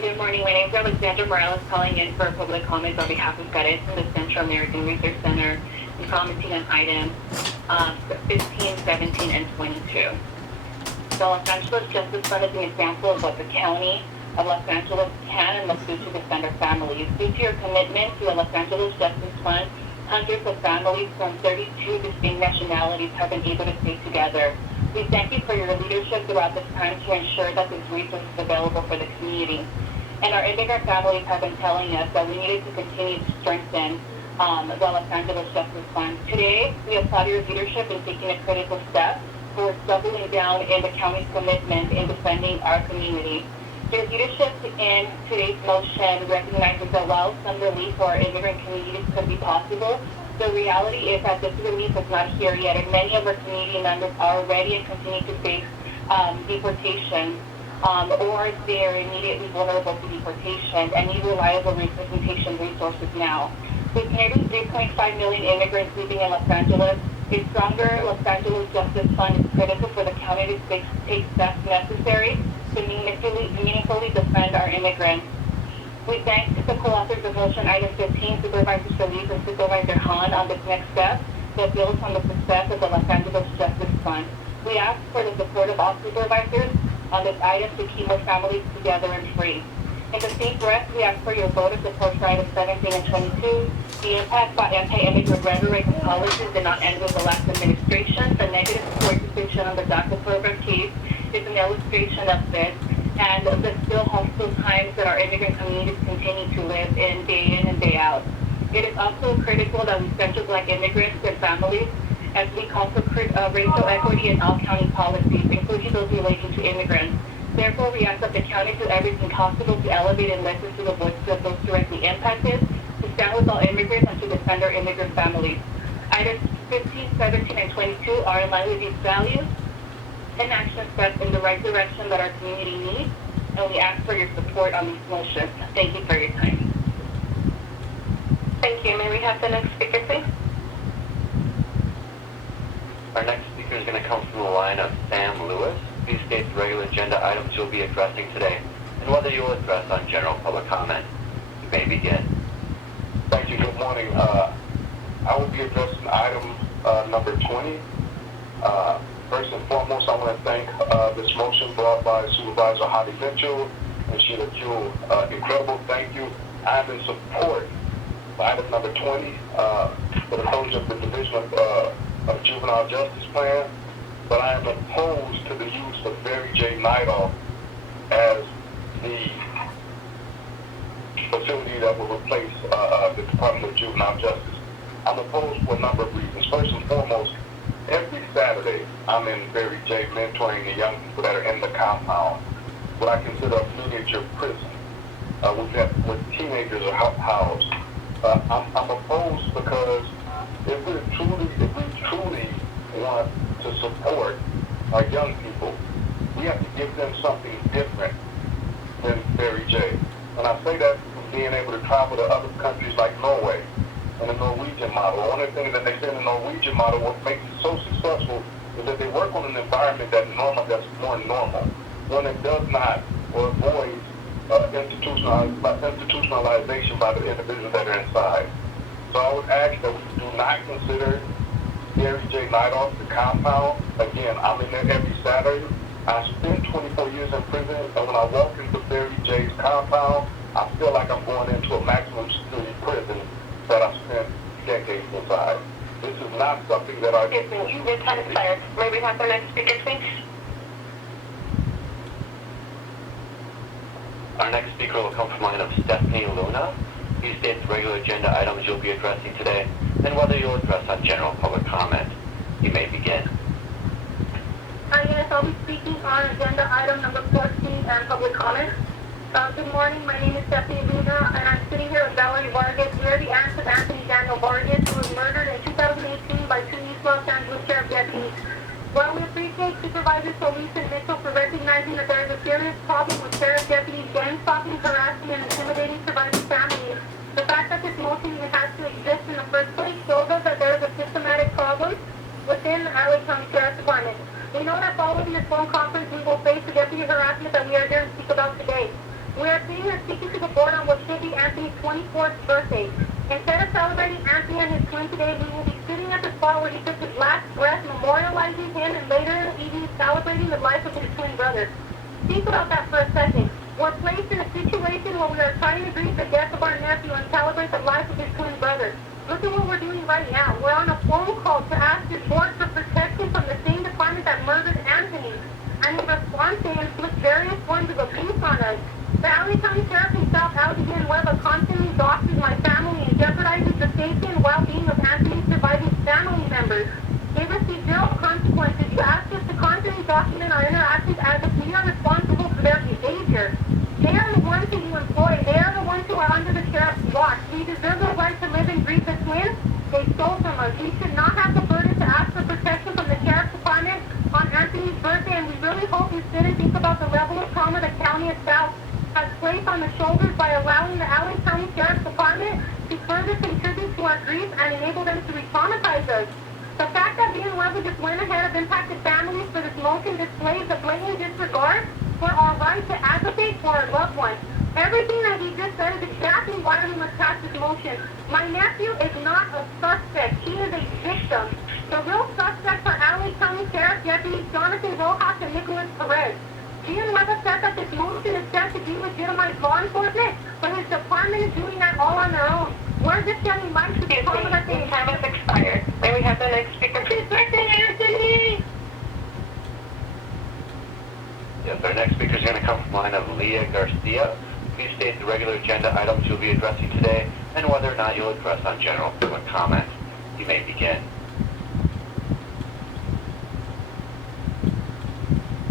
Good morning. My name is Alexandra Morales, calling in for public comments on behalf of Gares from the Central American Research Center and commenting on items 15, 17, and 22. The Los Angeles Justice Fund is an example of what the county of Los Angeles can and must do to defend our families. Due to your commitment to the Los Angeles Justice Fund, hundreds of families from 32 distinct nationalities have been able to stay together. We thank you for your leadership throughout this time to ensure that this resource is available for the community. And our immigrant families have been telling us that we needed to continue to strengthen the Los Angeles Justice Fund. Today, we applaud your leadership in taking a critical step towards doubling down in the county's commitment in defending our community. Your leadership in today's motion recognizes that while some relief for our immigrant communities could be possible, the reality is that this relief is not here yet, and many of our community members are already and continue to face deportation, or they're immediately vulnerable to deportation and need reliable representation resources now. With nearly 3.5 million immigrants living in Los Angeles, A stronger Los Angeles Justice Fund is critical for the county to take steps necessary to meaningfully defend our immigrants. We thank the co-authors of motion item 15, Supervisor Solis and Supervisor Hahn, on this next step that builds on the success of the Los Angeles Justice Fund. We ask for the support of all supervisors on this item to keep more families together and free. In the same breath, we ask for your vote of support for items 17 and 22. The impact by anti-immigrant rhetoric and policies did not end with the last administration. The negative support decision on the DACA program case is an illustration of this, and the still hostile times that our immigrant communities continue to live in and day out. It is also critical that we center Black immigrants and families as we call for racial equity in all county policies, including those relating to immigrants. Therefore, we ask that the county do everything possible to elevate and listen to the voices of those directly impacted, to stand with all immigrants, and to defend our immigrant families. Items 15, 17, and 22 are in line with these values and action steps in the right direction that our community needs, and we ask for your support on these motions. Thank you for your time. Thank you. May we have the next speaker, please? Our next speaker is going to come from the line of Sam Lewis. Please state the regular agenda items you'll be addressing today and whether you'll address on general public comment. You may begin. Thank you. Good morning. I will be addressing item number 20. First and foremost, I want to thank this motion brought by Supervisor Holly Mitchell and Sheila Jewell. Incredible. Thank you. I am in support of item number 20 for the closure of the Division of Juvenile Justice Plan, but I am opposed to the use of Mary J. Nightoff as the facility that will replace the Department of Juvenile Justice. I'm opposed for a number of reasons. First and foremost, every Saturday I'm in Mary J. mentoring the young people that are in the compound, what I consider a miniature prison, where teenagers are housed. I'm opposed because if we truly want to support our young people, we have to give them something different than Mary J. And I say that from being able to travel to other countries like Norway and the Norwegian model. One of the things that they say in the Norwegian model, what makes it so successful, is that they work on an environment that's more normal, one that does not or avoids institutionalization by the individuals that are inside. So I would ask that we do not consider Mary J. Nightoff the compound. Again, I'm in there every Saturday. I spent 24 years in prison, and when I walk into Mary J.'s compound, I feel like I'm going into a maximum security prison that I spent decades inside. This is not something that I... Excuse me, your time expired. May we have the next speaker, please? Our next speaker will come from the line of Stephin Luna. Please state the regular agenda items you'll be addressing today and whether you'll address on general public comment. You may begin. Hi, yes, I'll be speaking on agenda item number 14 and public comment. Good morning, my name is Stephin Luna, and I'm sitting here with Valerie Vargas. We are the aunts of Anthony Daniel Vargas, who was murdered in 2018 by two East Los Angeles Sheriff deputies. While we appreciate Supervisors Solis and Mitchell for recognizing that there is a serious problem with Sheriff deputies gang stalking, harassing, and intimidating surviving families, the fact that this motion even has to exist in the first place shows us that there is a systematic problem within the LA County Sheriff's Department. We know that following this phone conference, we will face the deputy harassment that we are here to speak about today. We are sitting here speaking to the board on what should be Anthony's 24th birthday. Instead of celebrating Anthony and his twin today, we will be sitting at the spot where he took his last breath, memorializing him, and later in the evening celebrating the life of his twin brother. Think about that for a second. We're placed in a situation where we are trying to grieve the death of our nephew and celebrate the life of his twin brother. Look at what we're doing right now. We're on a phone call to ask this board for protection from the same department that murdered Anthony. And in response, they inflict various forms of abuse on us. The LA County Sheriff himself, Villanueva, constantly doxes my family and jeopardizes the safety and well-being of Anthony's surviving family members. They receive zero consequences. You ask us to constantly document our interactions as if we are responsible for their behavior. They are the ones who you employ. They are the ones who are under the sheriff's watch. We deserve the right to live and grieve the twins they stole from us. We should not have the burden to ask for protection from the sheriff's department on Anthony's birthday, and we really hope you sit and think about the level of trauma the county itself has placed on the shoulders by allowing the LA County Sheriff's Department to further contribute to our grief and enable them to re-traumatize us. The fact that Villanueva just went ahead of impacted families for this motion displays a blatant disregard for our right to advocate for our loved ones. Everything that he just said is exactly why we must pass this motion. My nephew is not a suspect. He is a victim. The real suspects are LA County Sheriff Deputies Jonathan Rojas and Nicholas Perez. Villanueva said that this motion is set to delegitimize law enforcement, but his department is doing that all on their own. We're just getting lights to the problem that they time has expired. May we have the next speaker, please? Anthony! Yes, our next speaker is going to come from the line of Leah Garcia. Please state the regular agenda items you'll be addressing today and whether or not you'll address on general public comment. You may begin.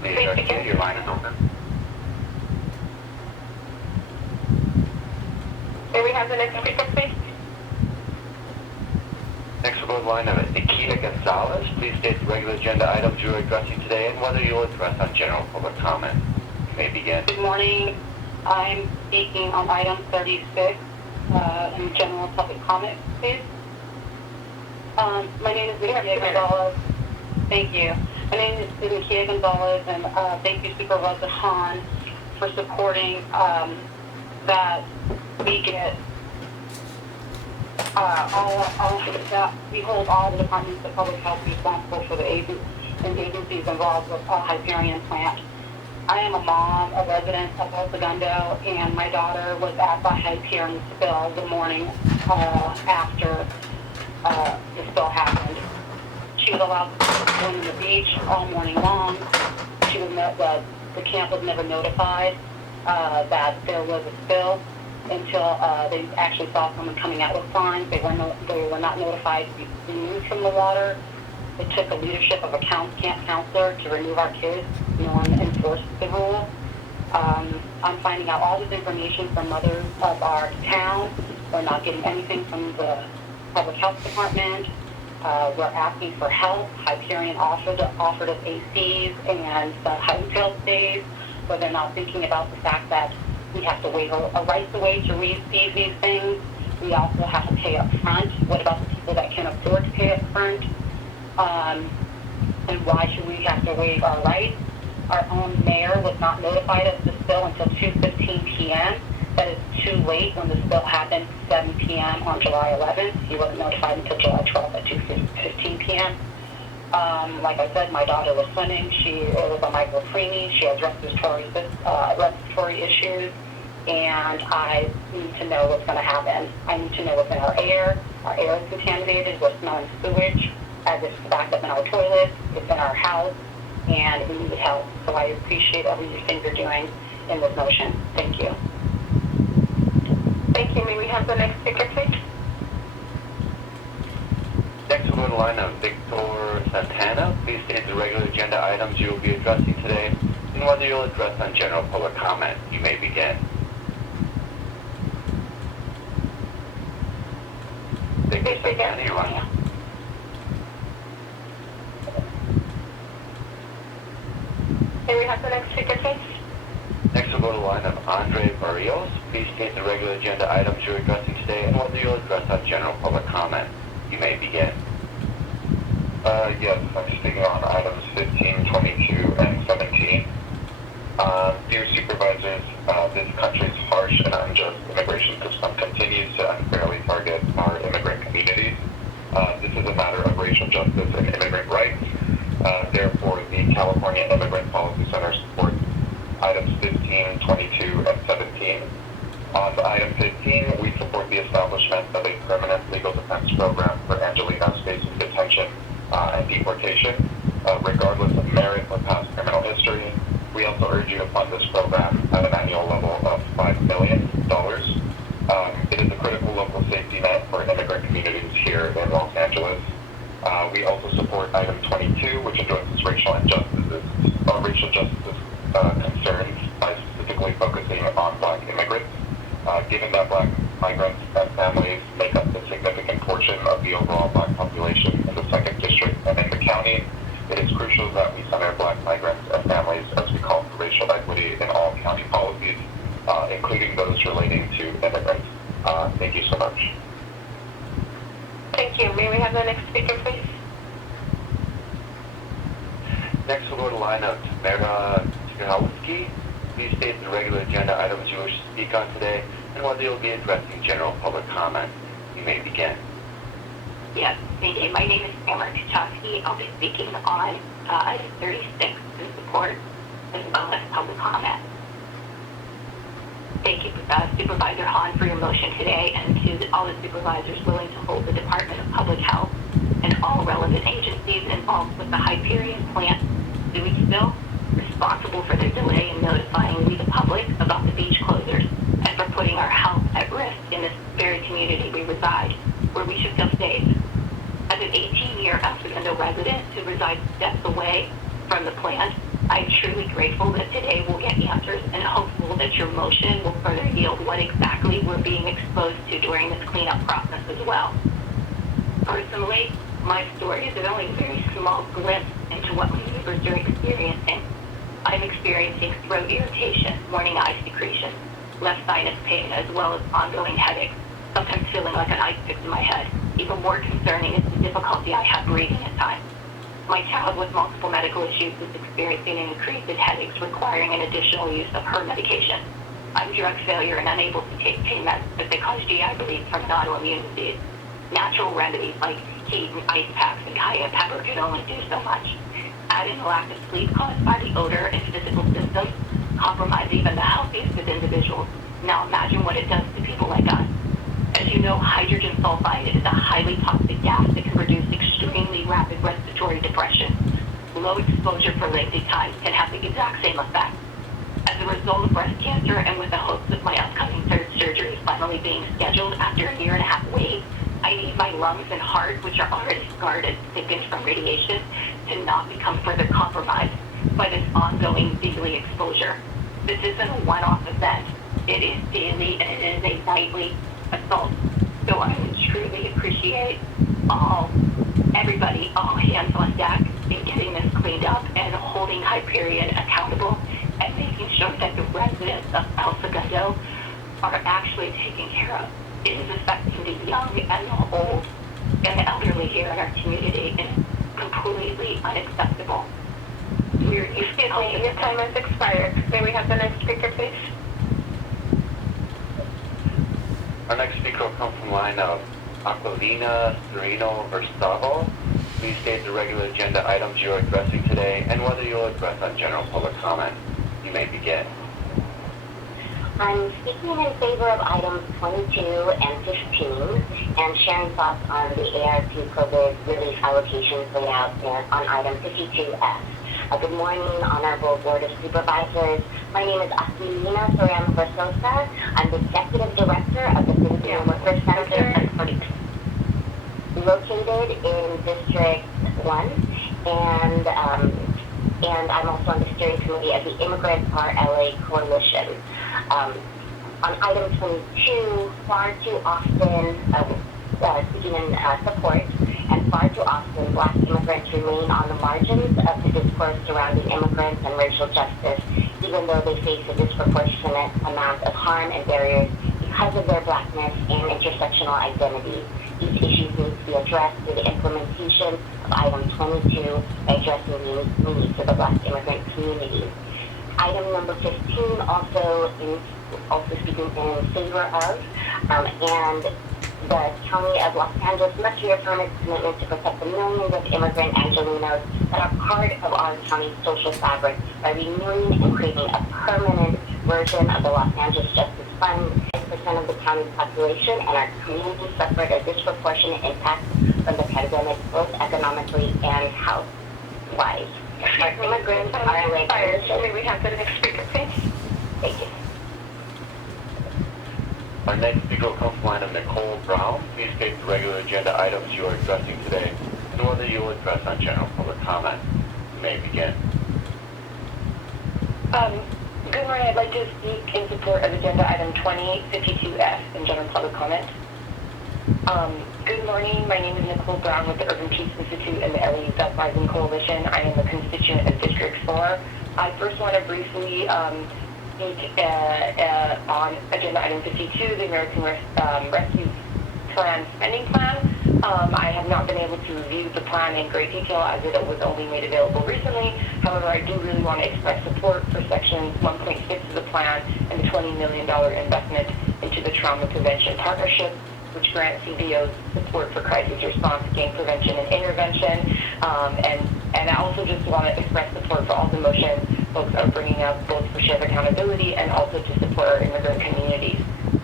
Leah Garcia, your line is open. May we have the next speaker, please? Next we'll go to the line of Nikita Gonzales. Please state the regular agenda items you're addressing today and whether you'll address on general public comment. You may begin. Good morning. I'm speaking on item 36 in general public comment, please. My name is Nikia Gonzales. Thank you. My name is Nikia Gonzales, and thank you, Supervisor Han, for supporting that we get that we hold all the departments of public health responsible for the agencies involved with Hyperion plant. I am a mom, a resident of El Segundo, and my daughter was at the Hyperion spill the morning after the spill happened. She was allowed to swim in the beach all morning long. She was the camp was never notified that there was a spill until they actually saw someone coming out with signs. They were not notified to be removed from the water. It took the leadership of a camp counselor to remove our kids. No one enforced the rule. I'm finding out all this information from mothers of our town. We're not getting anything from the public health department. We're asking for help. Hyperion offered us ACs and hotel stays, but they're not thinking about the fact that we have to wait a right to wait to receive these things. We also have to pay up front. What about the people that can afford to pay up front? And why should we have to waive our rights? Our own mayor was not notified of the spill until 2:15 p.m. That is too late when the spill happened 7 p.m. on July 11th. He wasn't notified until July 12th at 2:15 p.m. Like I said, my daughter was swimming. It was a micropreemie. She has respiratory issues, and I need to know what's going to happen. I need to know what's in our air. Our air is contaminated. We're smelling sewage as it's backed up in our toilets. It's in our house, and we need help. So I appreciate everything you're doing in this motion. Thank you. Thank you. May we have the next speaker, please? Next we'll go to the line of Victor Santana. Please state the regular agenda items you will be addressing today and whether you'll address on general public comment. You may begin. Victor Santana, you're on. May we have the next speaker, please? Next we'll go to the line of Andre Rios. Please state the regular agenda items you're addressing today and whether you'll address on general public comment. You may begin. Yes, I'm speaking on items 15, 22, and 17. Dear Supervisors, this country's harsh and unjust immigration system continues to unfairly target our immigrant communities. This is a matter of racial justice and immigrant rights. Therefore, the California Immigrant Policy Center supports items 15, 22, and 17. On item 15, we support the establishment of a permanent legal defense program for Angelinos facing detention and deportation, regardless of merit or past criminal history. We also urge you to fund this program at an annual level of $5 million. It is a critical local safety net for immigrant communities here in Los Angeles. We also support item 22, which addresses racial justice concerns by specifically focusing on Black immigrants. Given that Black migrants and families make up a significant portion of the overall Black population in the 2nd District and in the county, it is crucial that we center Black migrants and families as we call for racial equity in all county policies, including those relating to immigrants. Thank you so much. Thank you. May we have the next speaker, please? Next, we'll go to line of Vera. Please state the regular agenda items you wish to speak on today and whether you'll be addressing general public comment. You may begin. Yes, thank you. My name is Tamara Kachowski. I'll be speaking on item 36 in support as well as public comment. Thank you, Supervisor Hahn, for your motion today, and to all the supervisors willing to hold the Department of Public Health and all relevant agencies involved with the Hyperion plant sewage spill responsible for their delay in notifying we the public about the beach closures and for putting our health at risk in this very community we reside, where we should feel safe. As an 18-year El Segundo resident who resides steps away from the plant, I am truly grateful that today we'll get answers and hopeful that your motion will further yield what exactly we're being exposed to during this cleanup process as well. Personally, my story is only a very small glimpse into what my neighbors are experiencing. I'm experiencing throat irritation, morning eye secretion, left sinus pain, as well as ongoing headaches, sometimes feeling like an ice pick in my head. Even more concerning is the difficulty I have breathing at times. My child with multiple medical issues is experiencing an increase in headaches requiring an additional use of her medication. I'm drug failure and unable to take pain meds as they cause GI bleeds from an autoimmune disease. Natural remedies like heat and ice packs and cayenne pepper can only do so much. Add in the lack of sleep caused by the odor and physical symptoms, compromise even the healthiest of individuals. Now imagine what it does to people like us. As you know, hydrogen sulfide is a highly toxic gas that can produce extremely rapid respiratory depression. Low exposure for lengthy times can have the exact same effect. As a result of breast cancer and with the hopes of my upcoming third surgery finally being scheduled after a 1.5-year wait, I need my lungs and heart, which are already scarred and thickened from radiation, to not become further compromised by this ongoing daily exposure. This isn't a one-off event. It is daily and it is a nightly assault. So I would truly appreciate everybody, all hands on deck in getting this cleaned up and holding Hyperion accountable and making sure that the residents of El Segundo are actually taken care of. It is affecting the young and the old and the elderly here in our community, and it's completely unacceptable. Excuse me, your time has expired. May we have the next speaker, please? Our next speaker will come from line of Aquilina Sereno Gustavo. Please state the regular agenda items you're addressing today and whether you'll address on general public comment. You may begin. I'm speaking in favor of items 22 and 15 and sharing thoughts on the ARP COVID relief allocations laid out there on item 52F. Good morning, Honorable Board of Supervisors. My name is Aquilina Sereno Versosa. I'm the Executive Director of the Filipino Workers Center located in District 1, and I'm also on the steering committee of the Immigrant Bar LA Coalition. On item 22, far too often, speaking in support, and far too often Black immigrants remain on the margins of the discourse surrounding immigrants and racial justice, even though they face a disproportionate amount of harm and barriers because of their Blackness and intersectional identity. These issues need to be addressed through the implementation of item 22 by addressing the needs of the Black immigrant community. Item number 15, also speaking in favor of, and the County of Los Angeles must reaffirm its commitment to protect the millions of immigrant Angelenos that are part of our county's social fabric by renewing and creating a permanent version of the Los Angeles Justice Fund. 5% of the county's population and our community suffered a disproportionate impact from the pandemic, both economically and health-wise. Our immigrants are laborers. May we have the next speaker, please? Thank you. Our next speaker will come from the line of Nicole Brown. Please state the regular agenda items you are addressing today and whether you will address on general public comment. You may begin. Good morning. I'd like to speak in support of agenda item 2052F in general public comment. Good morning. My name is Nicole Brown with the Urban Peace Institute and the LA South Rising Coalition. I am a constituent of District 4. I first want to briefly speak on agenda item 52, the American Rescue Plan spending plan. I have not been able to review the plan in great detail as it was only made available recently. However, I do really want to express support for Section 1.6 of the plan and the $20 million investment into the Trauma Prevention Partnership, which grants CBOs support for crisis response, gang prevention, and intervention. And I also just want to express support for all the motions folks are bringing up, both for shared accountability and also to support our immigrant communities.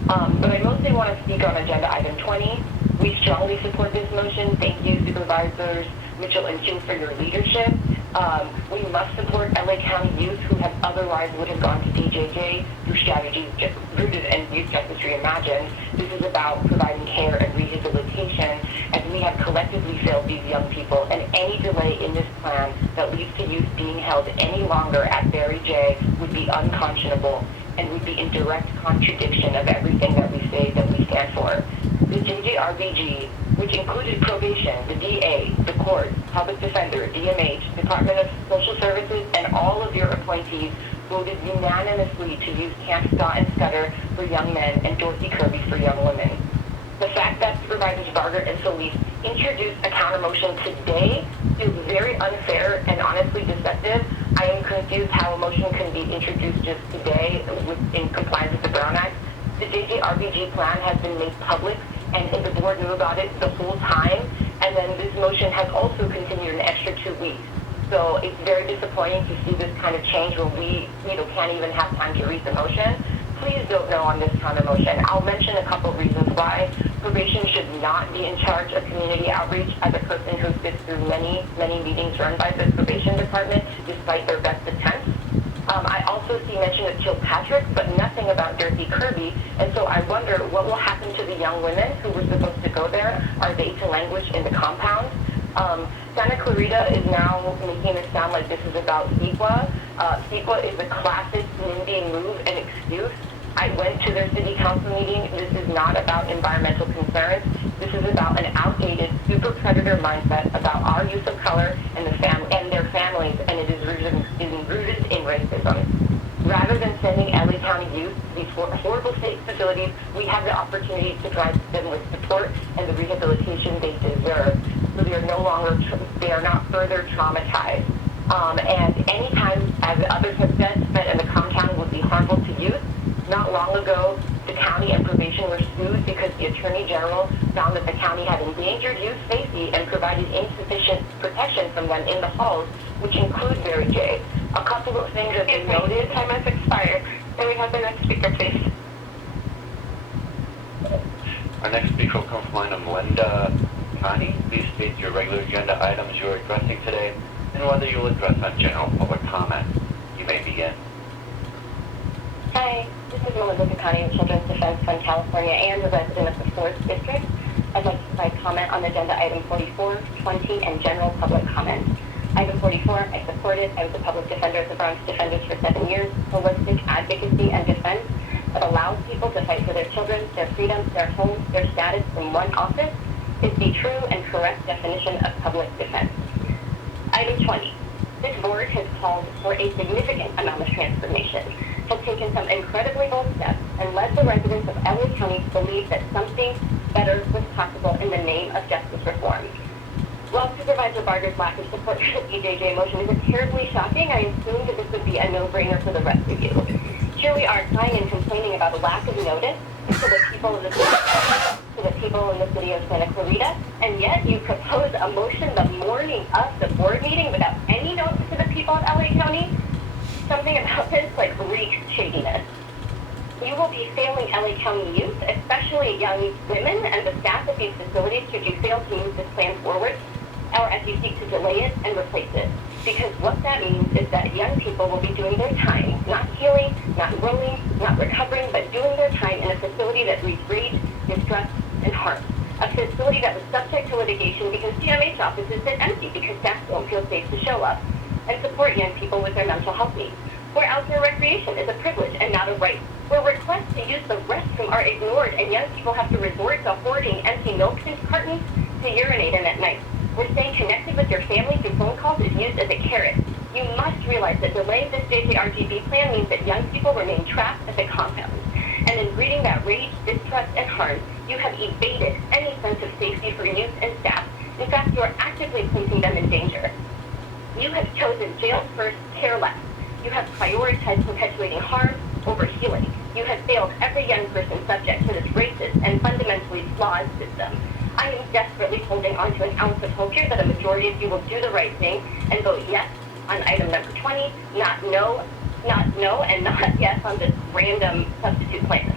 But I mostly want to speak on agenda item 20. We strongly support this motion. Thank you, Supervisors Mitchell and Chu, for your leadership. We must support LA County youth who have otherwise would have gone to DJJ through strategies just rooted in Youth Justice Reimagined. This is about providing care and rehabilitation, as we have collectively failed these young people, and any delay in this plan that leads to youth being held any longer at Barry J would be unconscionable and would be in direct contradiction of everything that we say that we stand for. The JJRBG, which included probation, the DA, the courts, public defender, DMH, Department of Social Services, and all of your appointees, voted unanimously to use Camp Scott and Scudder for young men and Dorothy Kirby for young women. The fact that Supervisors Varga and Solis introduced a counter motion today feels very unfair and honestly deceptive. I am confused how a motion can be introduced just today in compliance with the Brown Act. The JJRBG plan has been made public, and the board knew about it the whole time, and then this motion has also continued an extra 2 weeks. So it's very disappointing to see this kind of change when we can't even have time to read the motion. Please vote no on this counter motion. I'll mention a couple reasons why. Probation should not be in charge of community outreach, as a person who sits through many meetings run by the probation department, despite their best attempts. I also see mention of Kilpatrick, but nothing about Dorothy Kirby, and so I wonder what will happen to the young women who were supposed to go there. Are they to languish in the compound? Santa Clarita is now making it sound like this is about CEQA. CEQA is a classic NIMBY move and excuse. I went to their city council meeting. This is not about environmental concerns. This is about an outdated super predator mindset about our youth of color and their families, and it is rooted in racism. Rather than sending LA County youth to these horrible state facilities, we have the opportunity to provide them with support and the rehabilitation they deserve, so they are not further traumatized. And any time, as others have said, spent in the compound would be harmful to youth. Not long ago, the county and probation were sued because the Attorney General found that the county had endangered youth safety and provided insufficient protection from them in the halls, which include Barry J. A couple of things that they noted. Time has expired. Can we have the next speaker, please? Our next speaker will come from line of Melinda Connie. Please state your regular agenda items you are addressing today and whether you will address on general public comment. You may begin. Hi, this is Melinda Ducani of Children's Defense Fund, California, and a resident of the 4th District. I'd like to provide comment on agenda item 44, 20, and general public comment. Item 44, I support it. I was a public defender at the Bronx Defenders for 7 years. Holistic advocacy and defense that allows people to fight for their children, their freedoms, their homes, their status from one office is the true and correct definition of public defense. Item 20. This board has called for a significant amount of transformation, has taken some incredibly bold steps, and led the residents of LA County to believe that something better was possible in the name of justice reform. While Supervisor Barger's lack of support for the EJJ motion isn't terribly shocking, I assumed that this would be a no-brainer for the rest of you. Here we are crying and complaining about a lack of notice to the people of the city of Santa Clarita, and yet you propose a motion the morning of the board meeting without any notice to the people of LA County? Something about this reeks shadiness. You will be failing LA County youth, especially young women and the staff of these facilities, should you fail to move this plan forward, or as you seek to delay it and replace it. Because what that means is that young people will be doing their time, not healing, not growing, not recovering, but doing their time in a facility that breeds rage, distrust, and harm. A facility that was subject to litigation because DMH offices sit empty because staff don't feel safe to show up and support young people with their mental health needs. Where outdoor recreation is a privilege and not a right. Where requests to use the restroom are ignored and young people have to resort to hoarding empty milk cartons to urinate in at night. Where staying connected with your family through phone calls is used as a carrot. You must realize that delaying this JJRGB plan means that young people remain trapped at the compound. And in breeding that rage, distrust, and harm, you have evaded any sense of safety for youth and failed first, care less. You have prioritized perpetuating harm over healing. You have failed every young person subject to this racist and fundamentally flawed system. I am desperately holding on to an ounce of hope here that a majority of you will do the right thing and vote yes on item number 20, not no, and not yes on this random substitute plan.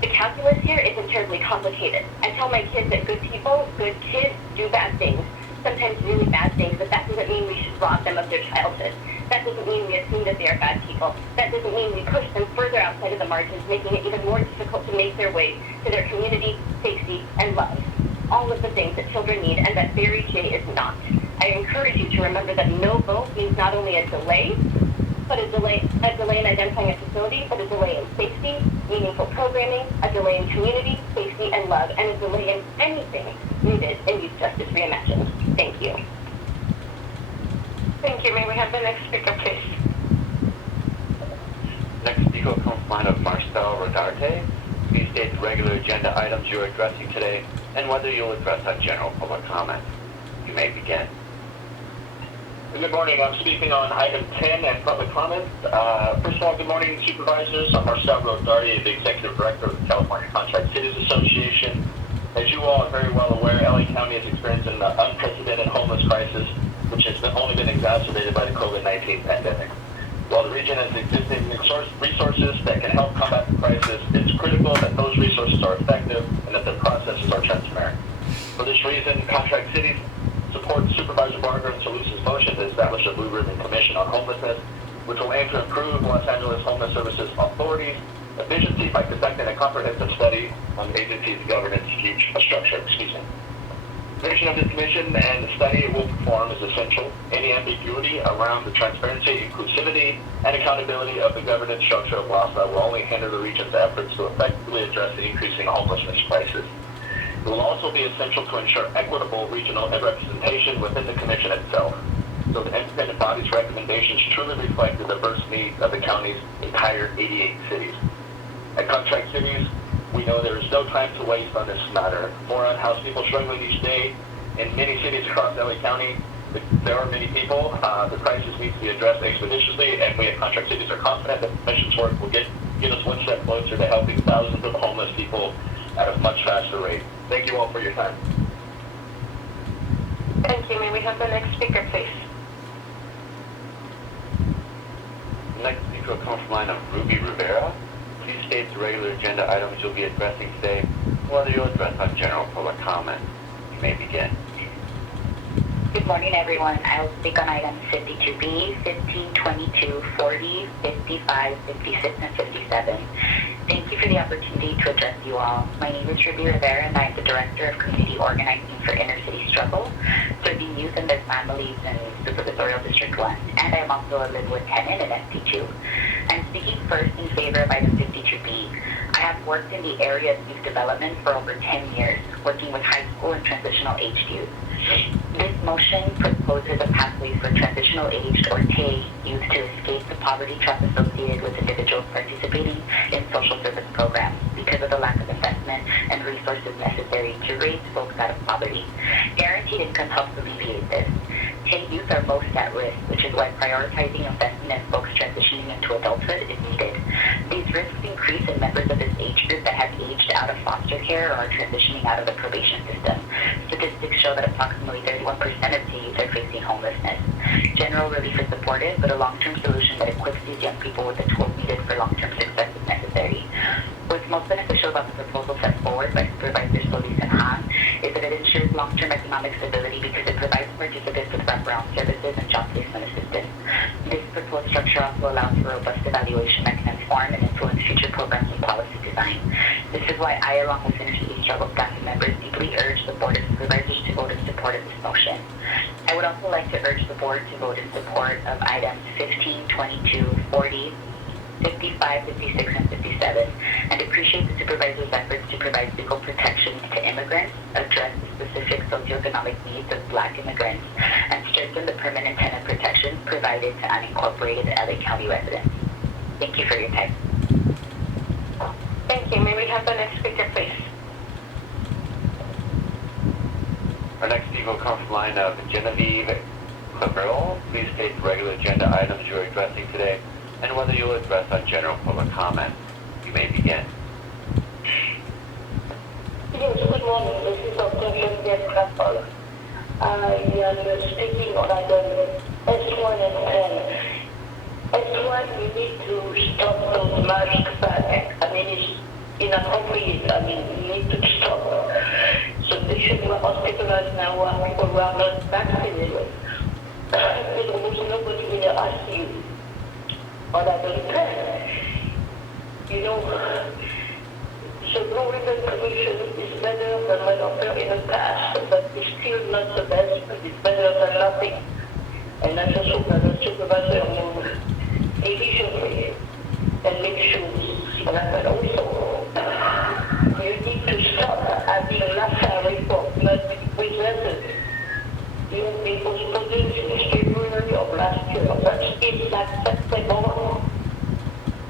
The calculus here isn't terribly complicated. I tell my kids that good people, good kids, do bad things, sometimes really bad things, but that doesn't mean we should rob them of their childhood. That doesn't mean we assume that they are bad people. That doesn't mean we push them further outside of the margins, making it even more difficult to make their way to their community, safety, and love. All of the things that children need, and that Barry J is not. I encourage you to remember that no vote means not only a delay, but a delay in identifying a facility, but a delay in safety, meaningful programming, a delay in community, safety, and love, and a delay in anything needed in Youth Justice Reimagined. Thank you. Thank you. May we have the next speaker, please? Next speaker will come from line of Marcel Rodarte. Please state the regular agenda items you're addressing today and whether you'll address on general public comment. You may begin. Good morning. I'm speaking on item 10 and public comments. First of all, good morning, supervisors. I'm Marcel Rodarte, the Executive Director of the California Contract Cities Association. As you all are very well aware, LA County is experiencing an unprecedented homeless crisis, which has only been exacerbated by the COVID-19 pandemic. While the region has existing resources that can help combat the crisis, it's critical that those resources are effective and that the processes are transparent. For this reason, Contract Cities support Supervisor Barger and Salusa's motion to establish a Blue Ribbon Commission on Homelessness, which will aim to improve Los Angeles Homeless Services Authority's efficiency by conducting a comprehensive study on the agency's governance structure. The mission of this commission and the study it will perform is essential. Any ambiguity around the transparency, inclusivity, and accountability of the governance structure of LASA will only hinder the region's efforts to effectively address the increasing homelessness crisis. It will also be essential to ensure equitable regional representation within the commission itself, so the independent body's recommendations truly reflect the diverse needs of the county's entire 88 cities. At Contract Cities, we know there is no time to waste on this matter. For unhoused people struggling each day in many cities across LA County, there are many people. The crisis needs to be addressed expeditiously, and we at Contract Cities are confident that the commission's work will get us one step closer to helping thousands of homeless people at a much faster rate. Thank you all for your time. Thank you. May we have the next speaker, please? Next speaker will come from line of Ruby Rivera. Please state the regular agenda items you'll be addressing today, whether you'll address on general public comment. You may begin. Good morning, everyone. I'll speak on items 52B, 15, 22, 40, 55, 56, and 57. Thank you for the opportunity to address you all. My name is Ruby Rivera, and I'm the Director of Community Organizing for Inner City Struggle, serving youth and their families in Supervisorial District 1. And I am also a Live-With tenant in SP2. I'm speaking first in favor of item 52B. I have worked in the area of youth development for over 10 years, working with high school and transitional aged youth. This motion proposes a pathway for transitional aged or TAY youth to escape the poverty trap associated with individuals participating in social service programs because of the lack of investment and resources necessary to raise folks out of poverty. Guaranteed income helps alleviate this. TAY youth are most at risk, which is why prioritizing investment in folks transitioning into adulthood is needed. These risks increase in members of this age group that have aged out of foster care or are transitioning out of the probation system. Statistics show that approximately 31% of TAY youth are facing homelessness. General relief is supportive, but a long-term solution that equips these young people with the tools needed for long-term success is necessary. What's most beneficial about the proposal set forward by Supervisors Solis and Han is that it ensures long-term economic stability because it provides participants with wraparound services and job placement assistance. This proposed structure also allows for robust evaluation that can inform and influence future programs and policy design. This is why I, along with Inner City Struggle staff and members, deeply urge the Board of Supervisors to vote in support of this motion. I would also like to urge the Board to vote in support of items 15, 22, 40, 55, 56, and 57, and appreciate the Supervisor's efforts to provide legal protections to immigrants, address the specific socioeconomic needs of Black immigrants, and strengthen the permanent tenant protections provided to unincorporated LA County residents. Thank you for your time. Thank you. May we have the next speaker, please? Our next speaker will come from line of Genevieve Cabrille, please state the regular agenda items you are addressing today and whether you'll address on general public comment. You may begin. Yes, good morning. This is Dr. Fernandez. I am speaking on item S1 and 10. S1, we need to stop those mask back. I mean, it's inappropriate. I mean, we need to stop. So patients who are hospitalized now are people who are not vaccinated. There's almost nobody in the ICU. On item 10, you know, so no written commission is better than what occurred in the past, but it's still not the best, but it's better than nothing. And I just hope that the supervisor will efficiently and make sure that also you need to stop having a last report not be presented. You have been postponed since February of last year. That's unacceptable.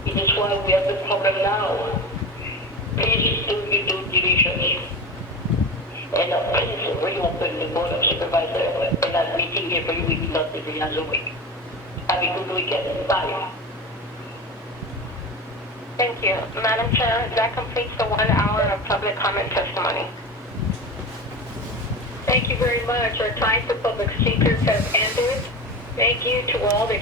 It is why we have the problem now. Please do your due diligence. And please reopen the Board of Supervisors and that meeting every week, not every other week. Have a good weekend. Bye. Thank you. Madam Chair, that completes the 1 hour of public comment testimony. Thank you very much. Our time for public speakers has ended. Thank you to all the